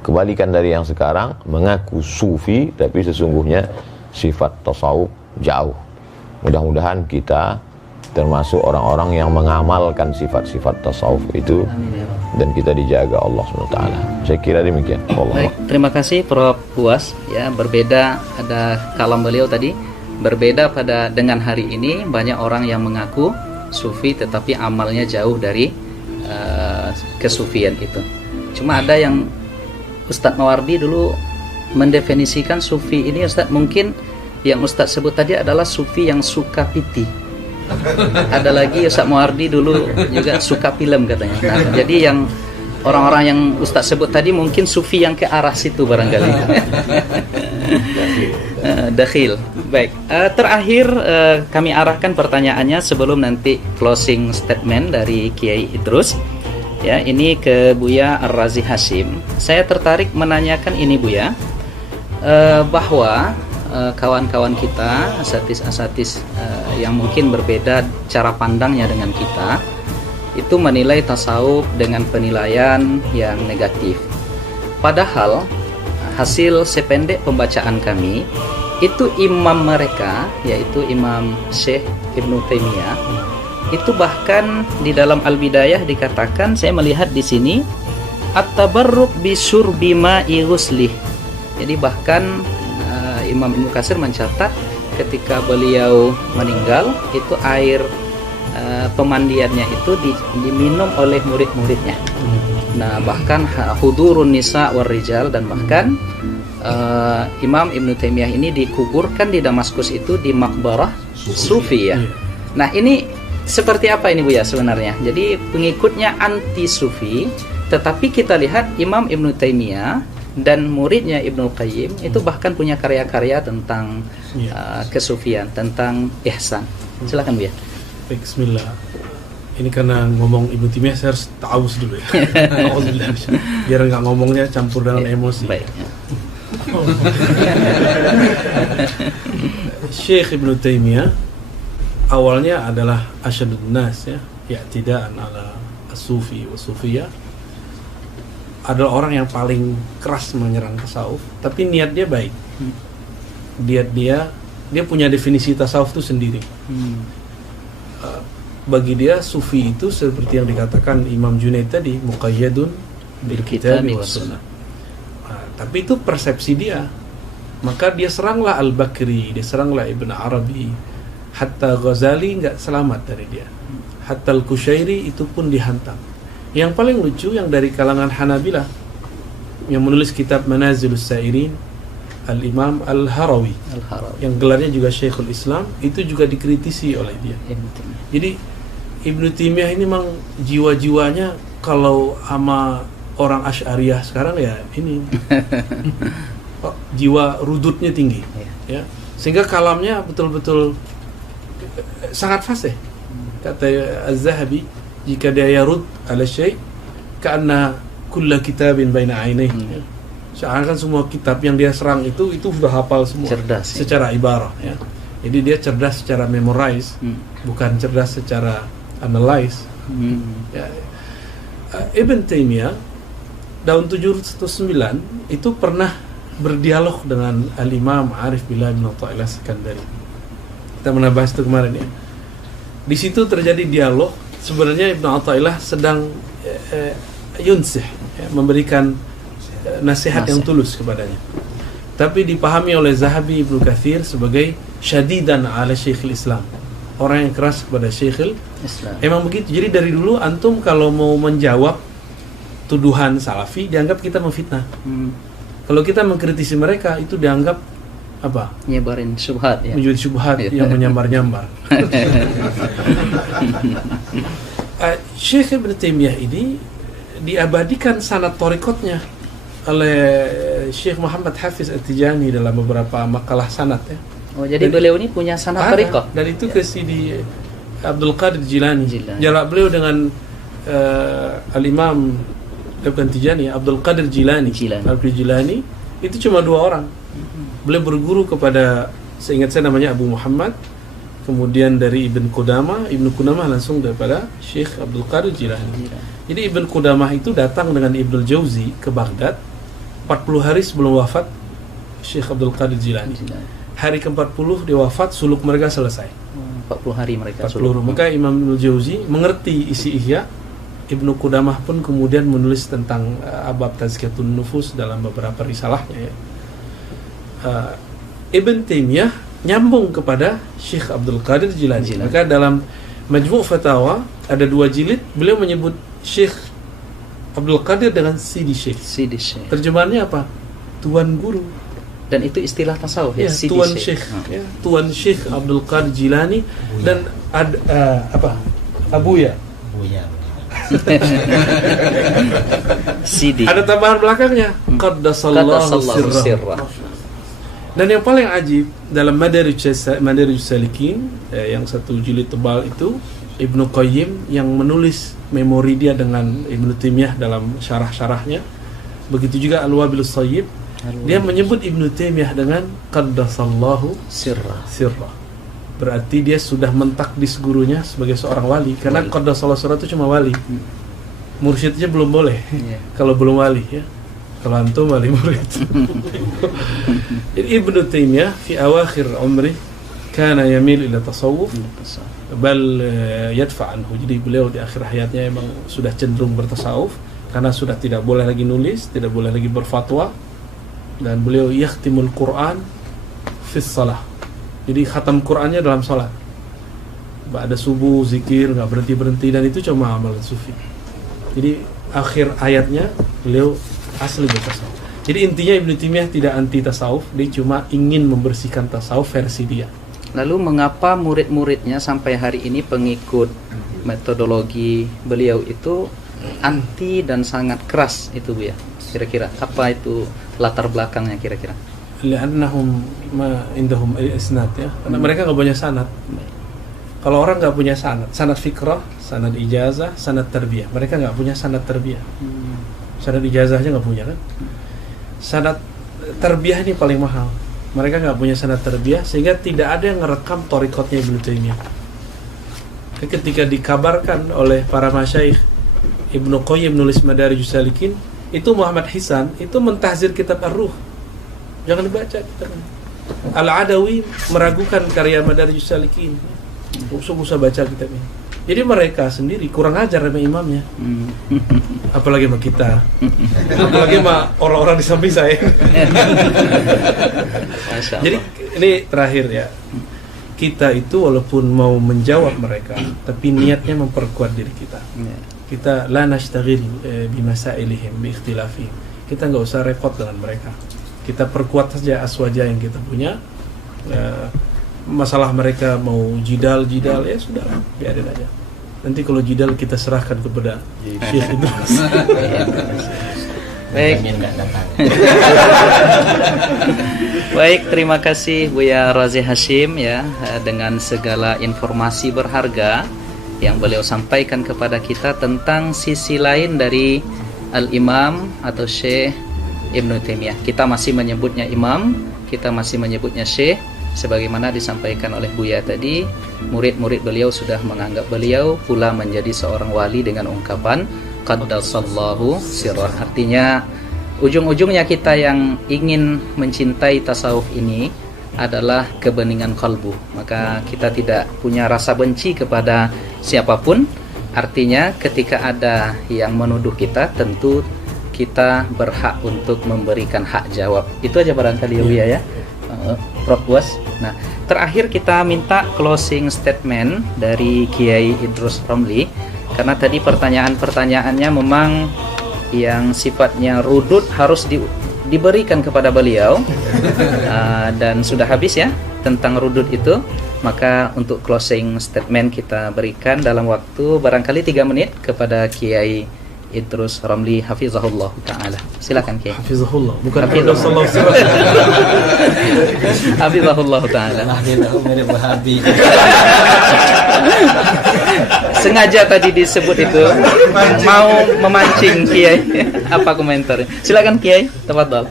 Kebalikan dari yang sekarang, mengaku sufi tapi sesungguhnya sifat tasawuf jauh. Mudah-mudahan kita termasuk orang-orang yang mengamalkan sifat-sifat tasawuf itu, dan kita dijaga Allah SWT. Saya kira demikian. Allah. Baik, terima kasih Prof. Buas. Ya, berbeda, ada kalam beliau tadi, berbeda dengan hari ini, banyak orang yang mengaku sufi tetapi amalnya jauh dari kesufian itu. Cuma ada yang Ustadz Mawardi dulu mendefinisikan sufi ini, Ustadz, mungkin yang Ustadz sebut tadi adalah sufi yang suka piti. Ada lagi Ustadz Mawardi dulu juga suka film katanya. Nah, jadi yang orang-orang yang Ustadz sebut tadi mungkin sufi yang ke arah situ barangkali. Dakhil. Baik, terakhir kami arahkan pertanyaannya sebelum nanti closing statement dari Kiai Idrus. Ya, ini ke Buya Ar-Razi Hashim. Saya tertarik menanyakan ini Buya, bahwa kawan-kawan kita, asatis-asatis yang mungkin berbeda cara pandangnya dengan kita, itu menilai tasawuf dengan penilaian yang negatif. Padahal hasil sependek pembacaan kami, itu imam mereka, yaitu Imam Syekh Ibnu Taimiyah, itu bahkan di dalam Al-Bidayah dikatakan, saya melihat di sini, at-tabarruk bisyurbi ma'i ghuslih. Jadi bahkan Imam Ibnu Katsir mencatat ketika beliau meninggal, itu air pemandiannya itu diminum oleh murid-muridnya. Nah, bahkan hudurun nisa war rijal, dan bahkan Imam Ibn Taimiyah ini dikuburkan di Damaskus itu di makbarah Sufi ya. Nah, ini seperti apa ini Buya sebenarnya? Jadi pengikutnya anti Sufi, tetapi kita lihat Imam Ibn Taimiyah dan muridnya Ibnu Qayyim itu bahkan punya karya-karya tentang kesufian, tentang ihsan. Silakan Buya. Bismillah. Ini karena ngomong Ibnu Taimiyah saya harus ta'awuz dulu ya. Biar nggak ngomongnya campur dengan emosi. Baik. Syekh Ibnu Taimiyah awalnya adalah asyadun nas ya, i'tidaan ala as-sufi wa sufiyah. Adalah orang yang paling keras menyerang tasawuf, tapi niat dia baik. Dia punya definisi tasawuf itu sendiri. Bagi dia sufi itu seperti yang dikatakan Imam Junaid tadi, muqayyadun bil kitab wa sunnah. Tapi itu persepsi dia. Maka dia seranglah Al-Bakri, dia seranglah Ibn Arabi, hatta Ghazali nggak selamat dari dia, hatta Al-Kushairi itu pun dihantam. Yang paling lucu yang dari kalangan Hanabilah yang menulis kitab Manazilus Sairin, Al-Imam Al-Harawi, yang gelarnya juga Syekhul Islam, itu juga dikritisi oleh dia. Jadi Ibnu Taimiyah ini memang jiwa-jiwanya kalau sama orang Asy'ariyah sekarang ya ini jiwa rudutnya tinggi ya. Sehingga kalamnya betul-betul sangat fasih. Kata Az-Zahabi, jika dia yarud ala syai' ka'anna kulla kitabin baina 'ainaihi. Seakan semua kitab yang dia serang itu sudah hafal semua. Cerdas, secara ibarah ya. Jadi dia cerdas secara memorize, bukan cerdas secara analyze. Ya. Ibn Taimiyah tahun 709 itu pernah berdialog dengan Al-Imam Arif Billah bin Athaillah Sekandari. Kita pernah bahas itu kemarin ya. Di situ terjadi dialog. Sebenarnya Ibn Athaillah sedang yunsih ya, memberikan nasihat yang tulus kepadanya. Tapi dipahami oleh Zahabi, Ibnu Katsir sebagai syadidan ala Syekhul Islam, orang yang keras kepada Syekhul Islam. Emang begitu. Jadi dari dulu antum kalau mau menjawab tuduhan salafi dianggap kita memfitnah. Kalau kita mengkritisi mereka itu dianggap apa? Nyebarin syubhat ya. Menjadi syubhat yang menyambar-nyambar. Syekh Ibn Taimiyah ini diabadikan sanad thariqatnya oleh Syekh Muhammad Hafiz At-Tijani dalam beberapa makalah sanad ya. Oh, jadi beliau ini punya sanad thariqah. Dan itu ke Sidi Abdul Qadir Jilani. Jarak beliau dengan Al-Imam Ibn Tijani, Abdul Qadir Jilani. Abdul Jilani itu cuma 2 orang. Beliau berguru kepada, seingat saya namanya Abu Muhammad, kemudian dari Ibn Qudamah langsung daripada Syekh Abdul Qadir Jilani. Jadi Ibn Qudamah itu datang dengan Ibnul Jauzi ke Baghdad 40 hari sebelum wafat Syekh Abdul Qadir Jilani. Hari ke-40 dia wafat, suluk mereka selesai. 40 hari mereka 40 suluk. Maka Imam Ibnul Jauzi mengerti isi Ihya. Ibnu Qudamah pun kemudian menulis tentang abab Tazkiyatun Nufus dalam beberapa risalahnya ya. Ibn Taimiyah nyambung kepada Syekh Abdul Qadir Jilani. Maka dalam Majmu' Fatawa ada 2 jilid, beliau menyebut Syekh Abdul Qadir dengan Sidi Syekh. Terjemahannya apa? Tuan guru. Dan itu istilah tasawuf ya, Sidi Tuan Syekh. Ya, Tuan Syekh Abdul Qadir Jilani dan Abuya. Sidi. Ada tambahan belakangnya, Qaddasallahu sirrah. Dan yang paling ajib dalam Madarijus Salikin yang 1 jilid tebal itu, Ibnu Qayyim yang menulis memori dia dengan Ibnu Taimiyah dalam syarah-syarahnya. Begitu juga Al-Wabilus Thayyib, dia menyebut Ibnu Taimiyah dengan Qaddasallahu sirrah. Berarti dia sudah mentakdis gurunya sebagai seorang wali, karena Qaddasallahu sirrah itu cuma wali. Mursyidnya belum boleh. Kalau belum wali ya. Kalau antum wali murid. Jadi Ibnu Taimiyah fi awakhir umri kana yamil ila tasawuf bal yadfa anhu. Jadi beliau di akhir hayatnya memang sudah cenderung bertasawuf karena sudah tidak boleh lagi nulis, tidak boleh lagi berfatwa, dan beliau yakhtimul Quran fi shalah. Jadi khatam Qurannya dalam salat. Ada subuh, zikir, nggak berhenti-berhenti, dan itu cuma amalan sufi. Jadi akhir ayatnya beliau asli bertasawuf. Jadi intinya Ibnu Taimiyah tidak anti tasawuf, dia cuma ingin membersihkan tasawuf versi dia. Lalu mengapa murid-muridnya sampai hari ini pengikut metodologi beliau itu anti dan sangat keras itu Bu ya? Kira-kira apa itu latar belakangnya kira-kira? Li'annahum ma indahum isnad ya. Karena mereka nggak punya sanad. Kalau orang nggak punya sanad fikrah, sanad ijazah, sanad tarbiyah. Mereka nggak punya sanad tarbiyah. Sanad ijazahnya nggak punya kan? Sanad tarbiyah ini paling mahal. Mereka nggak punya sanad tarbiyah, sehingga tidak ada yang ngerekam thariqatnya Ibnu Taimiyah. Ketika dikabarkan oleh para masyayikh, Ibnu Qayyim nulis Madarijus Salikin, itu Muhammad Hisan itu mentahzir kitab Ar-Ruh. Jangan dibaca kitabnya. Al-Adawi meragukan karya Madarijus Salikin. Usah baca kitabnya. Jadi mereka sendiri kurang ajar sama imamnya. Apalagi sama kita. Apalagi sama orang-orang di samping saya. Jadi ini terakhir ya. Kita itu walaupun mau menjawab mereka, tapi niatnya memperkuat diri kita. Kita la nashtaghil bimasailihim bi ikhtilafihim. Kita enggak usah repot dengan mereka. Kita perkuat saja aswaja yang kita punya. Masalah mereka mau jidal ya sudah, biarin aja. Nanti kalau jidal kita serahkan kepada Syekh Idrus. Baik. Baik, terima kasih Buya Razi Hashim ya, dengan segala informasi berharga yang beliau sampaikan kepada kita tentang sisi lain dari Al-Imam atau Syekh Ibnu Taimiyah. Kita masih menyebutnya imam, kita masih menyebutnya syekh, sebagaimana disampaikan oleh Buya tadi. Murid-murid beliau sudah menganggap beliau pula menjadi seorang wali dengan ungkapan qaddasallahu sirrah. Artinya ujung-ujungnya kita yang ingin mencintai tasawuf ini adalah kebeningan kalbu. Maka kita tidak punya rasa benci kepada siapapun. Artinya ketika ada yang menuduh kita, tentu kita berhak untuk memberikan hak jawab. Itu aja barangkali ya, Prof. Buas. Nah, terakhir kita minta closing statement dari Kiai Idrus Romli, karena tadi pertanyaan-pertanyaannya memang yang sifatnya rudud harus diberikan kepada beliau dan sudah habis ya tentang rudud itu. Maka untuk closing statement kita berikan dalam waktu barangkali 3 menit kepada Kiai Idrus Romli hafizahullah taala. Silakan Kiai. Hafizahullah, bukan hafizahullah. Hafizahullah taala. Sengaja tadi disebut itu mau memancing Kiai. Apa komentarnya? Silakan Kiai, tafadhol.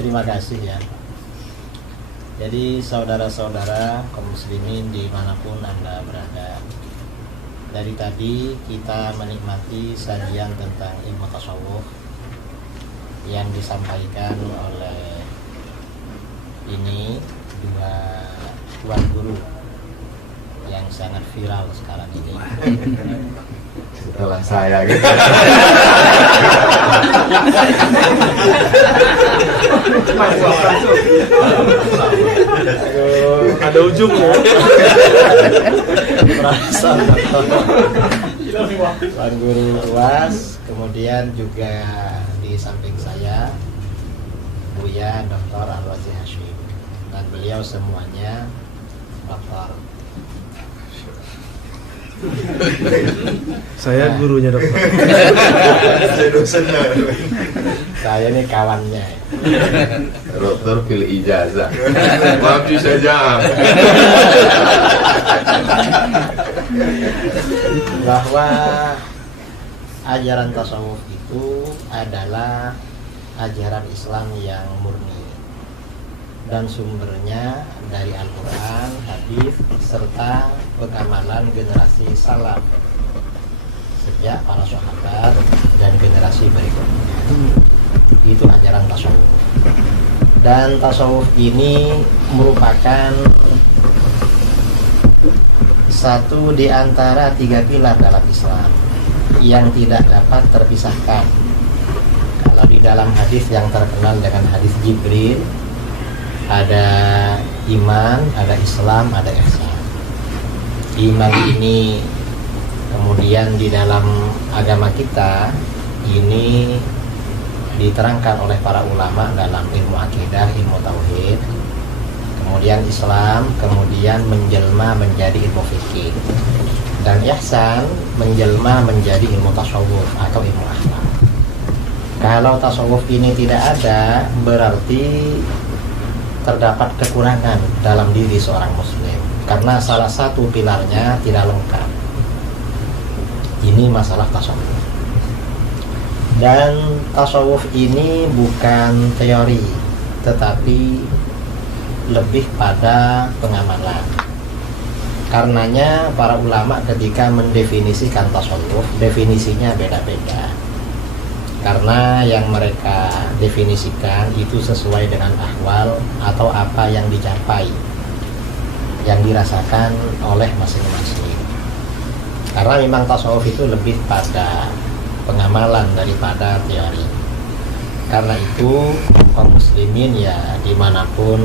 Terima kasih ya. Jadi saudara-saudara kaum muslimin dimanapun Anda berada, dari tadi kita menikmati sajian tentang ilmu tasawuf yang disampaikan oleh ini dua tuan guru yang sangat viral sekarang ini. Setelah saya gitu. Ada ujungnya. Tuan Guru UAS, kemudian juga di samping saya Buya Dr. Al-Razi Hashim, dan beliau semuanya doktor. Saya gurunya dokter. Saya ini kawannya. Dokter pilih ijazah. Maafin saja. Bahwa ajaran tasawuf itu adalah ajaran Islam yang murni dan sumbernya dari Al-Quran, hadis, serta pengamalan generasi salaf sejak para sahabat dan generasi berikutnya. Itu ajaran tasawuf. Dan tasawuf ini merupakan satu di antara 3 pilar dalam Islam yang tidak dapat terpisahkan. Kalau di dalam hadis yang terkenal dengan hadis Jibril, ada iman, ada Islam, ada ihsan. iman ini kemudian di dalam agama kita ini diterangkan oleh para ulama dalam ilmu akidah, ilmu tauhid, kemudian Islam, kemudian menjelma menjadi ilmu fikih, dan ihsan menjelma menjadi ilmu tasawuf atau ilmu akhlak. Kalau tasawuf ini tidak ada, berarti terdapat kekurangan dalam diri seorang muslim, karena salah satu pilarnya tidak lengkap. Ini masalah tasawuf. Dan tasawuf ini bukan teori, tetapi lebih pada pengamalan. Karenanya para ulama ketika mendefinisikan tasawuf, definisinya beda-beda. Karena yang mereka definisikan itu sesuai dengan ahwal atau apa yang dicapai, yang dirasakan oleh masing-masing. Karena memang tasawuf itu lebih pada pengamalan daripada teori. Karena itu kaum muslimin ya dimanapun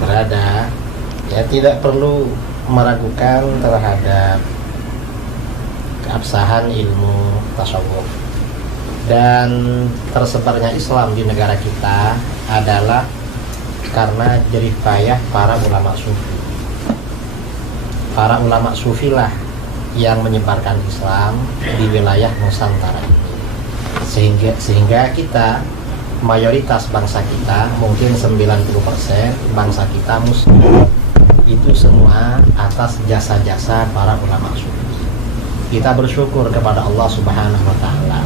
berada ya tidak perlu meragukan terhadap keabsahan ilmu tasawuf. Dan tersebarnya Islam di negara kita adalah karena jerih payah para ulama sufi. Para ulama sufi lah yang menyebarkan Islam di wilayah Nusantara ini, sehingga kita, mayoritas bangsa kita, mungkin 90% bangsa kita muslim, itu semua atas jasa-jasa para ulama sufi. Kita bersyukur kepada Allah Subhanahu wa Ta'ala,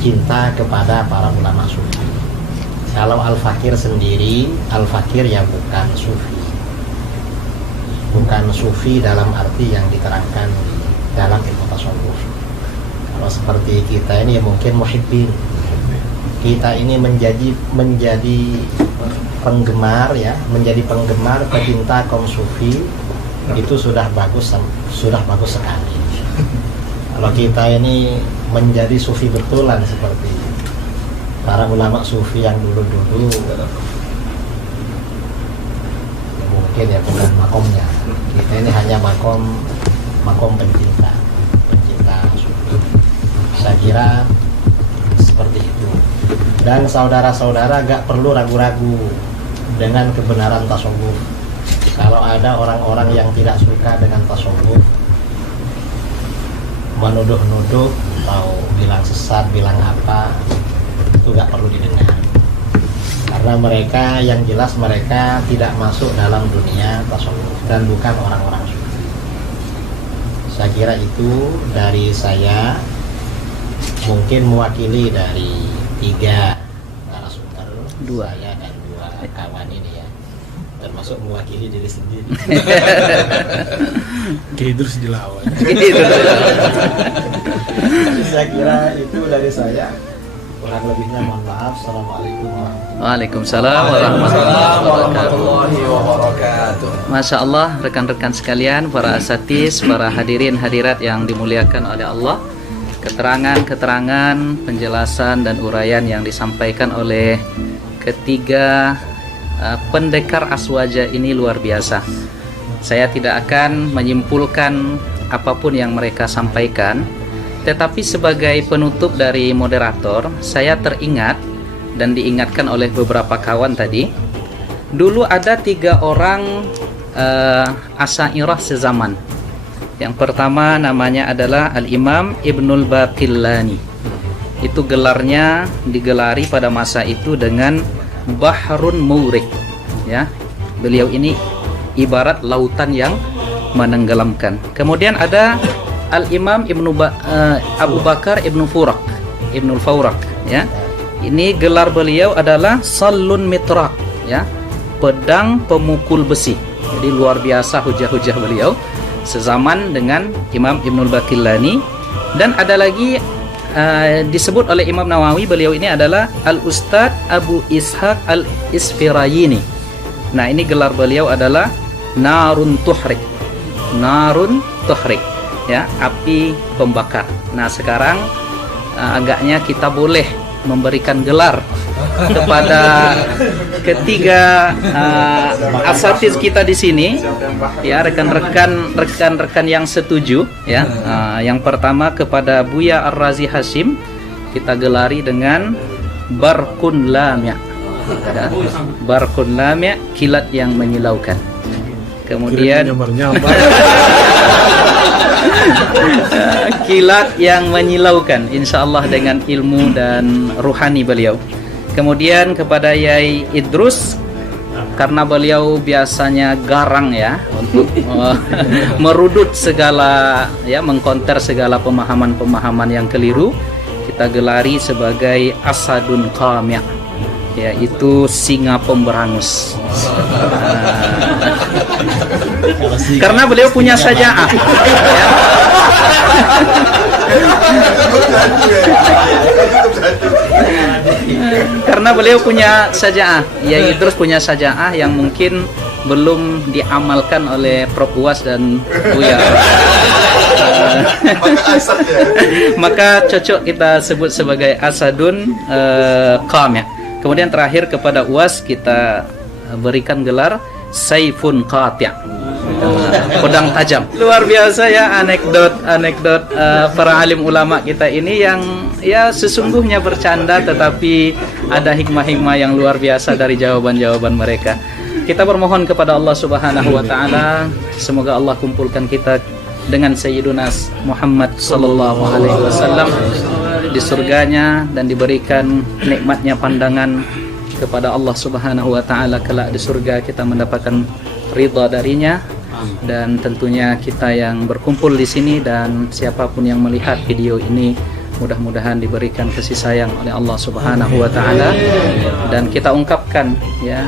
cinta kepada para ulama sufi. Kalau Al-Fakir sendiri, Al-Fakir ya bukan sufi, bukan sufi dalam arti yang diterangkan dalam ilmu tasawuf. Kalau seperti kita ini ya mungkin muhibbin. Kita ini menjadi penggemar ya, menjadi penggemar pecinta kaum sufi, itu sudah bagus sekali. Kalau kita ini menjadi sufi betulan seperti para ulama sufi yang dulu-dulu, ya mungkin ya bukan makomnya. Kita ini hanya makom pencinta sufi. Saya kira seperti itu. Dan saudara-saudara gak perlu ragu-ragu dengan kebenaran tasawuf. Kalau ada orang-orang yang tidak suka dengan tasawuf, menuduh-nuduh atau bilang sesat, bilang apa, itu gak perlu didengar. Karena mereka, yang jelas mereka tidak masuk dalam dunia tasawuf dan bukan orang-orang sufi. Saya kira itu dari saya, mungkin mewakili dari 3 narasumber, 2 saya dan 2 kawan ini ya, termasuk mewakili diri sendiri. Idrus dilawan. Saya kira itu dari saya. Kurang lebihnya mohon maaf. Assalamualaikum warahmatullahi Waalaikumsalam warahmatullahi wabarakatuh. Masya Allah, rekan-rekan sekalian, para asatiz, para hadirin hadirat yang dimuliakan oleh Allah, keterangan-keterangan, penjelasan dan uraian yang disampaikan oleh ketiga pendekar aswaja ini luar biasa. Saya tidak akan menyimpulkan apapun yang mereka sampaikan, tetapi sebagai penutup dari moderator, saya teringat dan diingatkan oleh beberapa kawan tadi. Dulu ada 3 orang Asy'ariyah sezaman. Yang pertama namanya adalah Al-Imam Ibnul Baqillani. Itu gelarnya digelari pada masa itu dengan Bahrun Mawrik. Ya, beliau ini ibarat lautan yang menenggelamkan. Kemudian ada Al-Imam Abu Bakar Ibnul Fawrak, ya. Ini gelar beliau adalah Sallun Mitrak, ya, pedang pemukul besi. Jadi luar biasa hujah-hujah beliau sezaman dengan Imam Ibnul Baqillani. Dan ada lagi disebut oleh Imam Nawawi, beliau ini adalah Al-Ustadz Abu Ishaq Al-Isfirayini. Nah, ini gelar beliau adalah Narun Tuhrik, ya, api pembakar. Nah, sekarang agaknya kita boleh memberikan gelar kepada ketiga asatiz kita di sini, ya, rekan-rekan yang setuju, ya. Yang pertama kepada Buya Ar-Razi Hashim kita gelari dengan Barqun Lami', ya. Barqun Lami', kilat yang menyilaukan. Kemudian kilat yang menyilaukan, insyaallah dengan ilmu dan ruhani beliau. Kemudian kepada Yai Idrus, karena beliau biasanya garang, ya, untuk merudut segala, ya, mengkonter segala pemahaman-pemahaman yang keliru, kita gelari sebagai Asadun Qami', yaitu singa pemberangus. Karena beliau punya saja'ah, ya. Karena beliau punya saja'ah, ya, terus punya saja'ah yang mungkin belum diamalkan oleh Prof Uwas dan Buya. Maka cocok kita sebut sebagai Asadun Qami'. Kemudian terakhir kepada Uwas kita berikan gelar Saifun Qati', pedang tajam. Luar biasa, ya, anekdot para alim ulama kita ini yang, ya, sesungguhnya bercanda tetapi ada hikmah-hikmah yang luar biasa dari jawaban-jawaban mereka. Kita bermohon kepada Allah Subhanahu wa taala, semoga Allah kumpulkan kita dengan Sayyiduna Muhammad sallallahu alaihi wasallam di surganya dan diberikan nikmatnya pandangan kepada Allah Subhanahu wa taala kelak di surga, kita mendapatkan ridha darinya. Dan tentunya kita yang berkumpul di sini dan siapapun yang melihat video ini mudah-mudahan diberikan kasih sayang oleh Allah Subhanahu wa taala, dan kita ungkapkan, ya,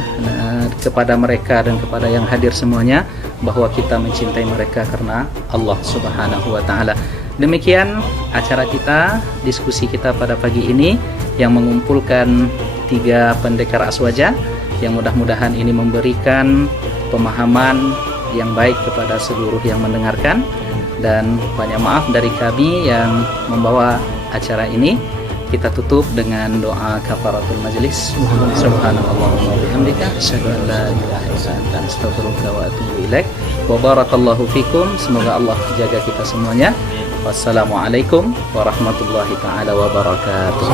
kepada mereka dan kepada yang hadir semuanya bahwa kita mencintai mereka karena Allah Subhanahu wa taala. Demikian acara kita, diskusi kita pada pagi ini yang mengumpulkan 3 pendekar aswaja, yang mudah-mudahan ini memberikan pemahaman yang baik kepada seluruh yang mendengarkan. Dan banyak maaf dari kami yang membawa acara ini. Kita tutup dengan doa kafaratul majlis. Subhanallahumma wa bihamdika asyhadu an la ilaha illa anta astaghfiruka wa atubu ilaik. Wa barakallahu fikum. Semoga Allah jaga kita semuanya. Wassalamualaikum warahmatullahi taala wabarakatuh.